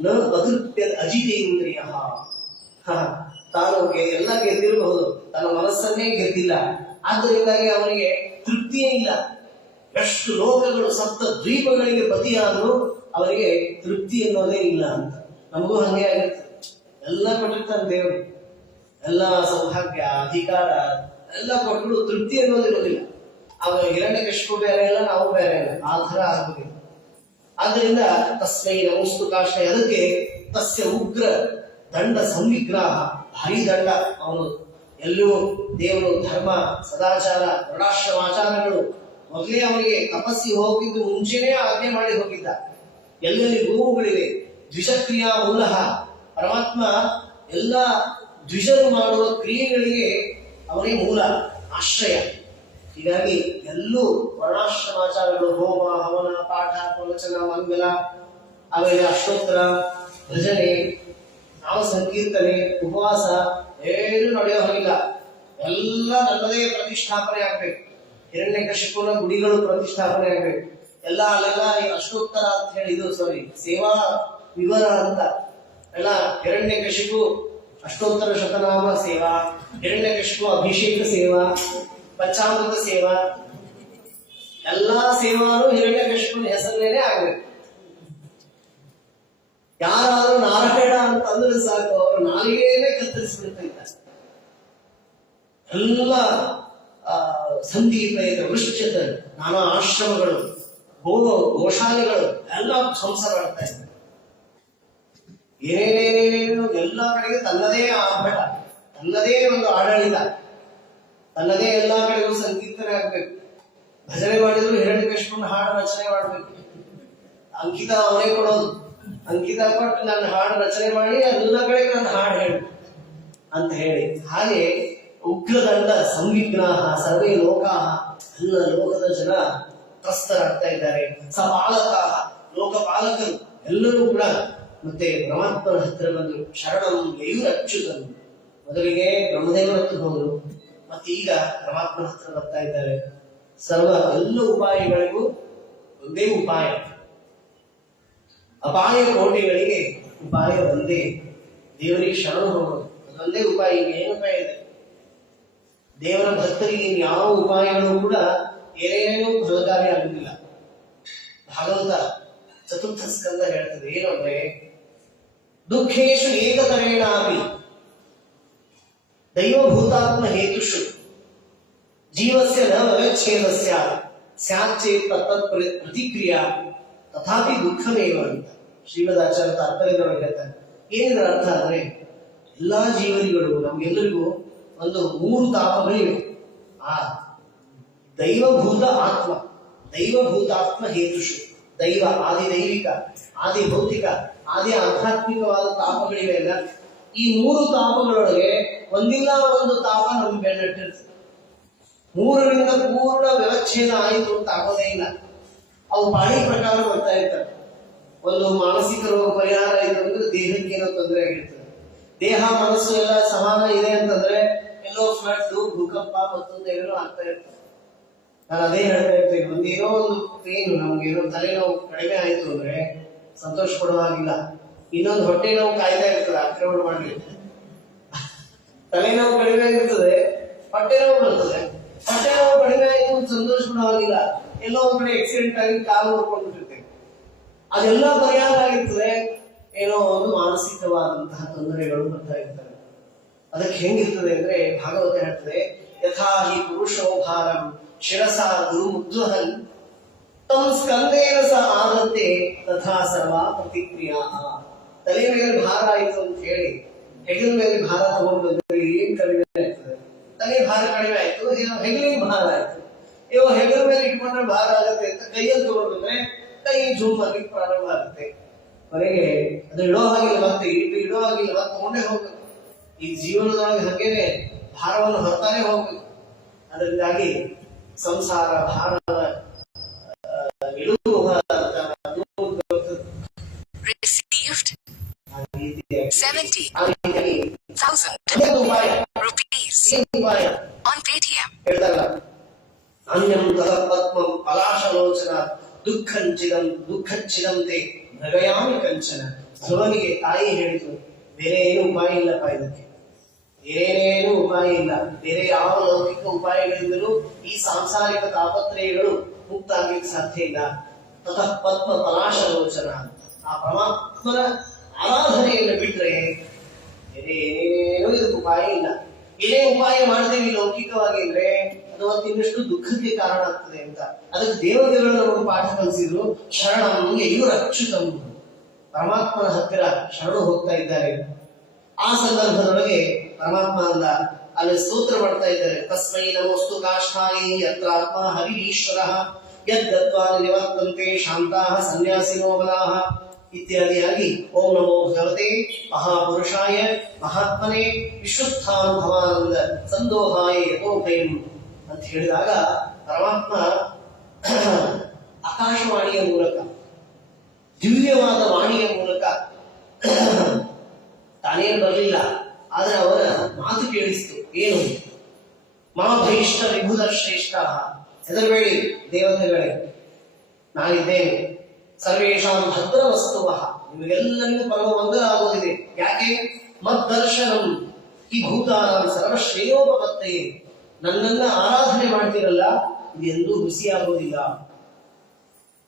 ನ ಅತೃಪ್ಯ ಅಜಿತೇಂದ್ರಿಯ, ತಾನು ಎಲ್ಲ ಗೆದ್ದಿರಬಹುದು, ತನ್ನ ಮನಸ್ಸನ್ನೇ ಗೆದ್ದಿಲ್ಲ. ಆದ್ದರಿಂದಾಗಿ ಅವನಿಗೆ ತೃಪ್ತಿಯೇ ಇಲ್ಲ. ಎಷ್ಟು ಲೋಕಗಳು ಸಪ್ತ ದ್ವೀಪಗಳಿಗೆ ಪತಿಯಾದರೂ ಅವರಿಗೆ ತೃಪ್ತಿ ಅನ್ನೋದೇ ಇಲ್ಲ ಅಂತ. ನಮಗೂ ಹಂಗೆ ಆಗಿರ್ತದೆ. ಎಲ್ಲ ಕೊಟ್ಟಿರ್ತಾನೆ ದೇವರು, ಎಲ್ಲ ಸೌಭಾಗ್ಯ ಅಧಿಕಾರ ಎಲ್ಲ ಕೊಟ್ಟರು ತೃಪ್ತಿ ಅನ್ನೋದಿರೋದಿಲ್ಲ. ಅವ ಹಿರಣ್ಯಕಶಿಪು ಬೇರೆ ಇಲ್ಲ, ನಾವು ಬೇರೆ ಇಲ್ಲ, ಆ ಥರ ಆಗುದಿಲ್ಲ. ಆದ್ರಿಂದ ತಸ್ಮೈ ನಮಸ್ತು ಕಾಷ್ಟ, ಅದಕ್ಕೆ ತಸ್ಯ ಉಗ್ರ ದಂಡ ಸಂವಿಗ್ರಹ, ಭಾರಿ ದಂಡ ಅವನು. ಎಲ್ಲೂ ದೇವರು ಧರ್ಮ ಸದಾಚಾರ ವರ್ಣಾಶ್ರಮಾಚಾರಗಳು ಮೊದಲೇ ಅವನಿಗೆ ತಪಸ್ಸಿಗೆ ಹೋಗಿದ್ದು ಮುಂಚೆನೇ ಆಜ್ಞೆ ಮಾಡಿ ಹೋಗಿದ್ದ. ಎಲ್ಲೆಲ್ಲಿ ಗೋವುಗಳಿವೆ, ದ್ವಿಷಕ್ರಿಯಾ ಮೂಲ ಪರಮಾತ್ಮ ಎಲ್ಲ ದ್ವಿಜರು ಮಾಡುವ ಕ್ರಿಯೆಗಳಿಗೆ ಅವನೇ ಮೂಲ ಆಶ್ರಯ. ಹೀಗಾಗಿ ಎಲ್ಲೂ ವರ್ಣಾಶ್ರಮಾಚಾರಗಳು, ಹೋಮ ಹವನ ಪಾಠ ಪ್ರವಚನ ಮಂಗಲ, ಆಮೇಲೆ ಅಷ್ಟೋತ್ತರ ಭಜನೆ ನಾಮ ಸಂಕೀರ್ತನೆ ಉಪವಾಸ ಏನು ನಡೆಯೋ ಹಾಗಿಲ್ಲ. ಎಲ್ಲ ನನ್ನದೇ ಪ್ರತಿಷ್ಠಾಪನೆ ಆಗ್ಬೇಕು. ಹಿರಣ್ಯಕಶಿಪುನ ಗುಡಿಗಳು ಪ್ರತಿಷ್ಠಾಪನೆ ಆಗ್ಬೇಕು. ಎಲ್ಲ ಅಲ್ಲೆಲ್ಲ ಅಷ್ಟೋತ್ತರ ಅಂತ ಹೇಳಿದ್ದು, ಸಾರಿ ಸೇವಾ ವಿವರ ಅಂತ ಎಲ್ಲ ಹಿರಣ್ಯಕಶಿಪು ಅಷ್ಟೋತ್ತರ ಶತನಾಮ ಸೇವಾ, ಹಿರಣ್ಯಕಶಿಪು ಅಭಿಷೇಕ ಸೇವಾ, ಪಂಚಾಮೃತ ಸೇವಾ, ಎಲ್ಲಾ ಸೇವಾನು ಹಿರಣ್ಯಕಶಿಪುನ ಹೆಸರಲ್ಲೇನೆ ಆಗ್ಬೇಕು. ಯಾರಾದ್ರೂ ನಾರಾಯಣ ಅಂತ ಅಂದ್ರೆ ಸಾಕು, ಅವರು ನಾಲಿಗೆಯನ್ನೇ ಕತ್ತರಿಸಿಬಿಡ್ತಾ ಇದ್ದಾರೆ. ಎಲ್ಲ ಸಂದೀಪ ವೃಶ್ಚಿತ ನಾನಾ ಆಶ್ರಮಗಳು, ಗೋಶಾಲೆಗಳು ಎಲ್ಲ ಸಂಸಾರ ಮಾಡ್ತಾ ಇದ್ದಾರೆ. ಏನೇನೇನೇನೇನು ಎಲ್ಲ ಕಡೆಗೆ ತನ್ನದೇ ಆರ್ಭಟ, ತನ್ನದೇ ಒಂದು ಆಡಳಿತ, ತನ್ನದೇ ಎಲ್ಲಾ ಕಡೆಗೂ ಸಂಕೀರ್ತನೆ ಆಗ್ಬೇಕು. ಭಜನೆ ಮಾಡಿದ್ರು ಹಿರಣ್ಯಕಶಿಪುನ ಹಾಡು ರಚನೆ ಮಾಡ್ಬೇಕು. ಅಂಕಿತ ಅವನೇ ಕೊಡೋದು, ಅಂಕಿತ ಕೊಟ್ಟು ನನ್ನ ಹಾಡು ರಚನೆ ಮಾಡಿ ಎಲ್ಲ ಕಡೆಗೆ ನನ್ನ ಹಾಡು ಹೇಳು ಅಂತ ಹೇಳಿ. ಹಾಗೆ ಉಗ್ರದಂಡ ಸಂವಿಗ್ರಹ ಸರ್ವೇ ಲೋಕಾ, ಎಲ್ಲ ಲೋಕದ ಜನ ತ್ರಸ್ತರಾಗ್ತಾ ಇದ್ದಾರೆ. ಸಪಾಲಕ ಲೋಕಪಾಲಕರು ಎಲ್ಲರೂ ಕೂಡ ಮತ್ತೆ ಪರಮಾತ್ಮನ ಹತ್ತಿರ ಬಂದರು. ಶರಣಂ ಯಯುರಚ್ಯುತನು, ಮೊದಲಿಗೆ ಬ್ರಹ್ಮದೇವರ ಹತ್ರ ಹೋದರು, ಮತ್ತೆ ಈಗ ಪರಮಾತ್ಮನ ಹತ್ರ ಬರ್ತಾ ಇದ್ದಾರೆ. ಸರ್ವ ಎಲ್ಲ ಉಪಾಯಗಳಿಗೂ ಒಂದೇ ಉಪಾಯ, ಅಪಾಯ ಕೋಟೆಗಳಿಗೆ ಉಪಾಯ ಒಂದೇ, ದೇವರಿಗೆ ಶರಣು ಹೋಗೋದು ಅದೊಂದೇ ಉಪಾಯ. ಏನು ಉಪಾಯ ಇದೆ? ದೇವರ ಭಕ್ತರಿಗೆ ಯಾವ ಉಪಾಯಗಳು ಕೂಡ ಏನೇನೂ ಫಲಕಾರಿ ಆಗುವುದಿಲ್ಲ. ಭಾಗವತ ಚತುರ್ಥ ಸ್ಕಂದ ಹೇಳ್ತದೆ ಏನು ಅಂದ್ರೆ, ದುಃಖೇಶು ಏಕತರೇಣಾಪಿ ದೈವಭೂತಾತ್ಮ ಹೇತುಷು ಜೀವಸ್ಯ ನ ವ್ಯವಚ್ಛೇದಸ್ಯ ಸ್ಯಾಚ್ಚೇತ್ ತತ್ತತ್ ಪ್ರತಿಕ್ರಿಯಾ ತಥಾಪಿ ದುಃಖಮೇವ ಅಂತ ಶ್ರೀಮದಾಚಾರ್ಯ ತಾತ್ಪರ್ಯದೊಳಗೆ ಹೇಳ್ತಾರೆ. ಏನಿದ್ರ ಅರ್ಥ ಅಂದ್ರೆ, ಎಲ್ಲಾ ಜೀವರಿಗಳು ನಮ್ಗೆಲ್ಲರಿಗೂ ಒಂದು 3 ತಾಪಗಳಿವೆ. ಆ ದೈವಭೂತ ಆತ್ಮ, ದೈವಭೂತಾತ್ಮ ಹೇತುಷು, ದೈವ ಆದಿ ದೈವಿಕ, ಆದಿ ಭೌತಿಕ, ಆದಿ ಆಧ್ಯಾತ್ಮಿಕವಾದ ತಾಪಗಳಿವೆ ಅಲ್ಲ. ಈ 3 ತಾಪಗಳೊಳಗೆ ಒಂದಿಲ್ಲ ಒಂದು ತಾಪ ನಮ್ಗೆ ಬೆನ್ನಟ್ಟಿರ್ತದೆ. 3ರಿಂದ ಪೂರ್ಣ ವ್ಯವಚ್ಛೇದ ಆಯಿತು ಅಂತ ಆಗೋದೇ ಇಲ್ಲ. ಅವು ಪಾಳಿ ಪ್ರಕಾರ ಬರ್ತಾ ಇರ್ತವೆ. ಒಂದು ಮಾನಸಿಕ ರೋಗ ಪರಿಹಾರ ಆಯಿತು ಅಂದ್ರೆ ದೇಹಕ್ಕೆ ಏನೋ ತೊಂದರೆ ಆಗಿರ್ತದೆ. ದೇಹ ಮನಸ್ಸು ಎಲ್ಲ ಸಮಾನ ಇದೆ ಅಂತಂದ್ರೆ ಎಲ್ಲೋ ಫ್ಲಡ್, ಭೂಕಂಪ ಮತ್ತೊಂದು ಏನೋ ಆಗ್ತಾ ಇರ್ತದೆ. ನಾನು ಅದೇ ಹೇಳ್ತಾ ಇರ್ತೇನೆ, ಒಂದೇನೋ ಒಂದು ಪೇನು, ನಮ್ಗೇನೋ ತಲೆನೋವು ಕಡಿಮೆ ಆಯ್ತು ಅಂದ್ರೆ ಸಂತೋಷ ಪಡುವಾಗಿಲ್ಲ. ಇನ್ನೊಂದು ಹೊಟ್ಟೆ ನೋವು ಕಾಯ್ತಾ ಇರ್ತದೆ ಆಕ್ರಮಣ ಮಾಡ್ಲಿಕ್ಕೆ. ತಲೆನೋವು ಕಡಿಮೆ ಆಗಿರ್ತದೆ, ಹೊಟ್ಟೆ ನೋವು ಬರ್ತದೆ. ಹೊಟ್ಟೆ ನೋವು ಕಡಿಮೆ ಆಯ್ತು ಸಂತೋಷ ಪಡುವಾಗಿಲ್ಲ. ಎಲ್ಲೋ ಒಂದ್ ಕಡೆ ಆಕ್ಸಿಡೆಂಟ್ ಆಗಿ ಕಾಲು ನೋಡ್ಕೊಂಡ್ಬಿಟ್ಟಿರ್ತೇವೆ. ಅದೆಲ್ಲ ಪರಿಹಾರ ಆಗಿರ್ತದೆ. ಏನೋ ಒಂದು ಮಾನಸಿಕವಾದಂತಹ ತೊಂದರೆಗಳು ಬರ್ತಾ ಇರ್ತವೆ. ಅದಕ್ಕೆ ಹೆಂಗಿರ್ತದೆ ಅಂದ್ರೆ, ಭಾಗವತ ಹೇಳ್ತದೆ, ಯಥಾ ಹಿ ಪುರುಷೋ ಭಾರಂ ಶಿರಸ ಗುರುಮುದ್ವಹನ್ ತಮ್ ಸ್ಕಂದೇನ ಸ ಆದತ್ತೆ ತಥಾ ಸರ್ವ ಪ್ರತಿಕ್ರಿಯಾ. ತಲೆ ಮೇಲೆ ಭಾರ ಆಯ್ತು ಅಂತ ಹೇಳಿ ಹೆಗಲ ಮೇಲೆ ಭಾರ ತಗೊಂಡು ಏನ್ ಕಡಿಮೆ ಆಗ್ತದೆ? ತಲೆ ಭಾರ ಕಡಿಮೆ ಆಯ್ತು, ಹೆಗಲಿಗೆ ಭಾರ ಆಯ್ತು. ಇವಾಗ ಹೆಗಲ ಮೇಲೆ ಇಟ್ಕೊಂಡ್ರೆ ಭಾರ ಆಗುತ್ತೆ ಅಂತ ಕೈಯಲ್ಲಿ ತಗೊಂಡ್ರೆ ಕೈ ಜೂಮ್ ಆಗಿ ಪ್ರಾರಂಭ ಆಗುತ್ತೆ. ಕೊನೆಗೆ ಅದು ಇಡೋ ಹಾಗಿಲ್ಲ, ಮತ್ತೆ ಇಡೋ ಹಾಗಿಲ್ಲ, ಮತ್ತೆ ತಗೊಂಡೇ ಹೋಗ್ಬೇಕು. ಈ ಜೀವನದೊಳಗೆ ಹಾಗೇನೆ ಭಾರವನ್ನು ಹೊರತಾನೆ ಹೋಗ್ಬೇಕು. ಅದರಿಂದಾಗಿ ಸಂಸಾರ ಭಾರದ Received ಆ ರೀತಿಯಾಗಿ 70,000 ಉಪಾಯ rupees ಉಪಾಯ on Paytm. ಹೇಳ್ತಾರಲ್ಲ, ಅನ್ಯಂ ತದಪದ್ಮಂ ಪಲಾಶಲೋಚನ ದುಃಖಚ್ಚಿದಂತೆ ಭಗಯಾಮಿ ಕಂಚನ. ಧ್ರುವನಿಗೆ ತಾಯಿ ಹೇಳಿತು, ಬೇರೆ ಏನು ಉಪಾಯ ಇಲ್ಲಪ್ಪ, ಇದಕ್ಕೆ ಬೇರೇನೇನು ಉಪಾಯ ಇಲ್ಲ. ಬೇರೆ ಯಾವ ಲೌಕಿಕ ಉಪಾಯಗಳಿಂದಲೂ ಈ ಸಾಂಸಾರಿಕ ತಾಪತ್ರಯಗಳು ಮುಕ್ತ ಆಗ್ಲಿಕ್ಕೆ ಸಾಧ್ಯ ಇಲ್ಲ. ತತಃ ಪದ್ಮ ಪಲಾಶಲೋಚನ, ಆ ಪರಮಾತ್ಮನ ಆರಾಧನೆಯನ್ನು ಬಿಟ್ರೆ ಬೇರೆ ಏನೇನೋ ಇದಕ್ಕೆ ಉಪಾಯ ಇಲ್ಲ. ಏನೇ ಉಪಾಯ ಮಾಡ್ತೇವೆ ಲೌಕಿಕವಾಗಿ ಅಂದ್ರೆ ಅದು ಮತ್ತಿನ್ನಷ್ಟು ದುಃಖಕ್ಕೆ ಕಾರಣ ಆಗ್ತದೆ ಅಂತ. ಅದಕ್ಕೆ ದೇವತೆಗಳು ನಮಗೆ ಪಾಠ ಕಲಿಸಿದ್ರು. ಶರಣಂ ಯಯುರ್ ಅಚ್ಯುತಂ, ಪರಮಾತ್ಮನ ಹತ್ತಿರ ಶರಣು ಹೋಗ್ತಾ ಇದ್ದಾರೆ. ಆ ಸಂದರ್ಭದೊಳಗೆ ಪರಮಾತ್ಮ ಅಂದ ಅಲ್ಲಿ ಸ್ತೋತ್ರ ಮಾಡ್ತಾ ಇದ್ದಾರೆ. ತಸ್ಮೈ ನಮೋಸ್ತು ಕಾಷ್ಠಾಯಿ ಯತ್ರಾತ್ಮ ಹರಿರೀಶ್ವರಃ ಯದ್ಗತ್ವಾ ನಿವರ್ತಂತೆ ಶಾಂತಾಃ ಸನ್ಯಾಸಿನೋ ಬಲಾಃ ಇತ್ಯಾದಿಯಾಗಿ ಓಂ ನಮೋ ಭಗವತೆ ಮಹಾಪುರುಷಾಯ ಮಹಾತ್ಮನೇ ವಿಶುದ್ಧಾನುಭವಾನಂದ ಸಂದೋಹಾಯ ಯಥೋಭಯಂ ಅಂತ ಹೇಳಿದಾಗ ಪರಮಾತ್ಮ ಆಕಾಶವಾಣಿಯ ಮೂಲಕ, ದಿವ್ಯವಾದ ವಾಣಿಯ ಮೂಲಕ ತಾನೇನು ಬರಲಿಲ್ಲ, ಆದ್ರೆ ಅವರ ಮಾತು ಕೇಳಿಸ್ತು. ಏನು? ಮಾ ಭೈಷ್ಟ ವಿಭುಧ ಶ್ರೇಷ್ಠ, ಹೆದರಬೇಡಿ ದೇವತೆಗಳೇ, ನಾನಿದ್ದೇನೆ. ಸರ್ವೇಷಾಂ ಭದ್ರ ವಸ್ತುವ, ನಿಮಗೆಲ್ಲರಿಗೂ ಪರಮ ಮಂಗಲ ಆಗೋದಿದೆ. ಯಾಕೆ? ಮದ್ದರ್ಶನಂ ಈ ಭೂತಾನಾಂ ಸರ್ವಶ್ರೇಯೋಪತ್ತಯೇ, ನನ್ನನ್ನ ಆರಾಧನೆ ಮಾಡ್ತಿರಲ್ಲ, ಇದು ಎಂದೂ ಹುಸಿಯಾಗೋದಿಲ್ಲ.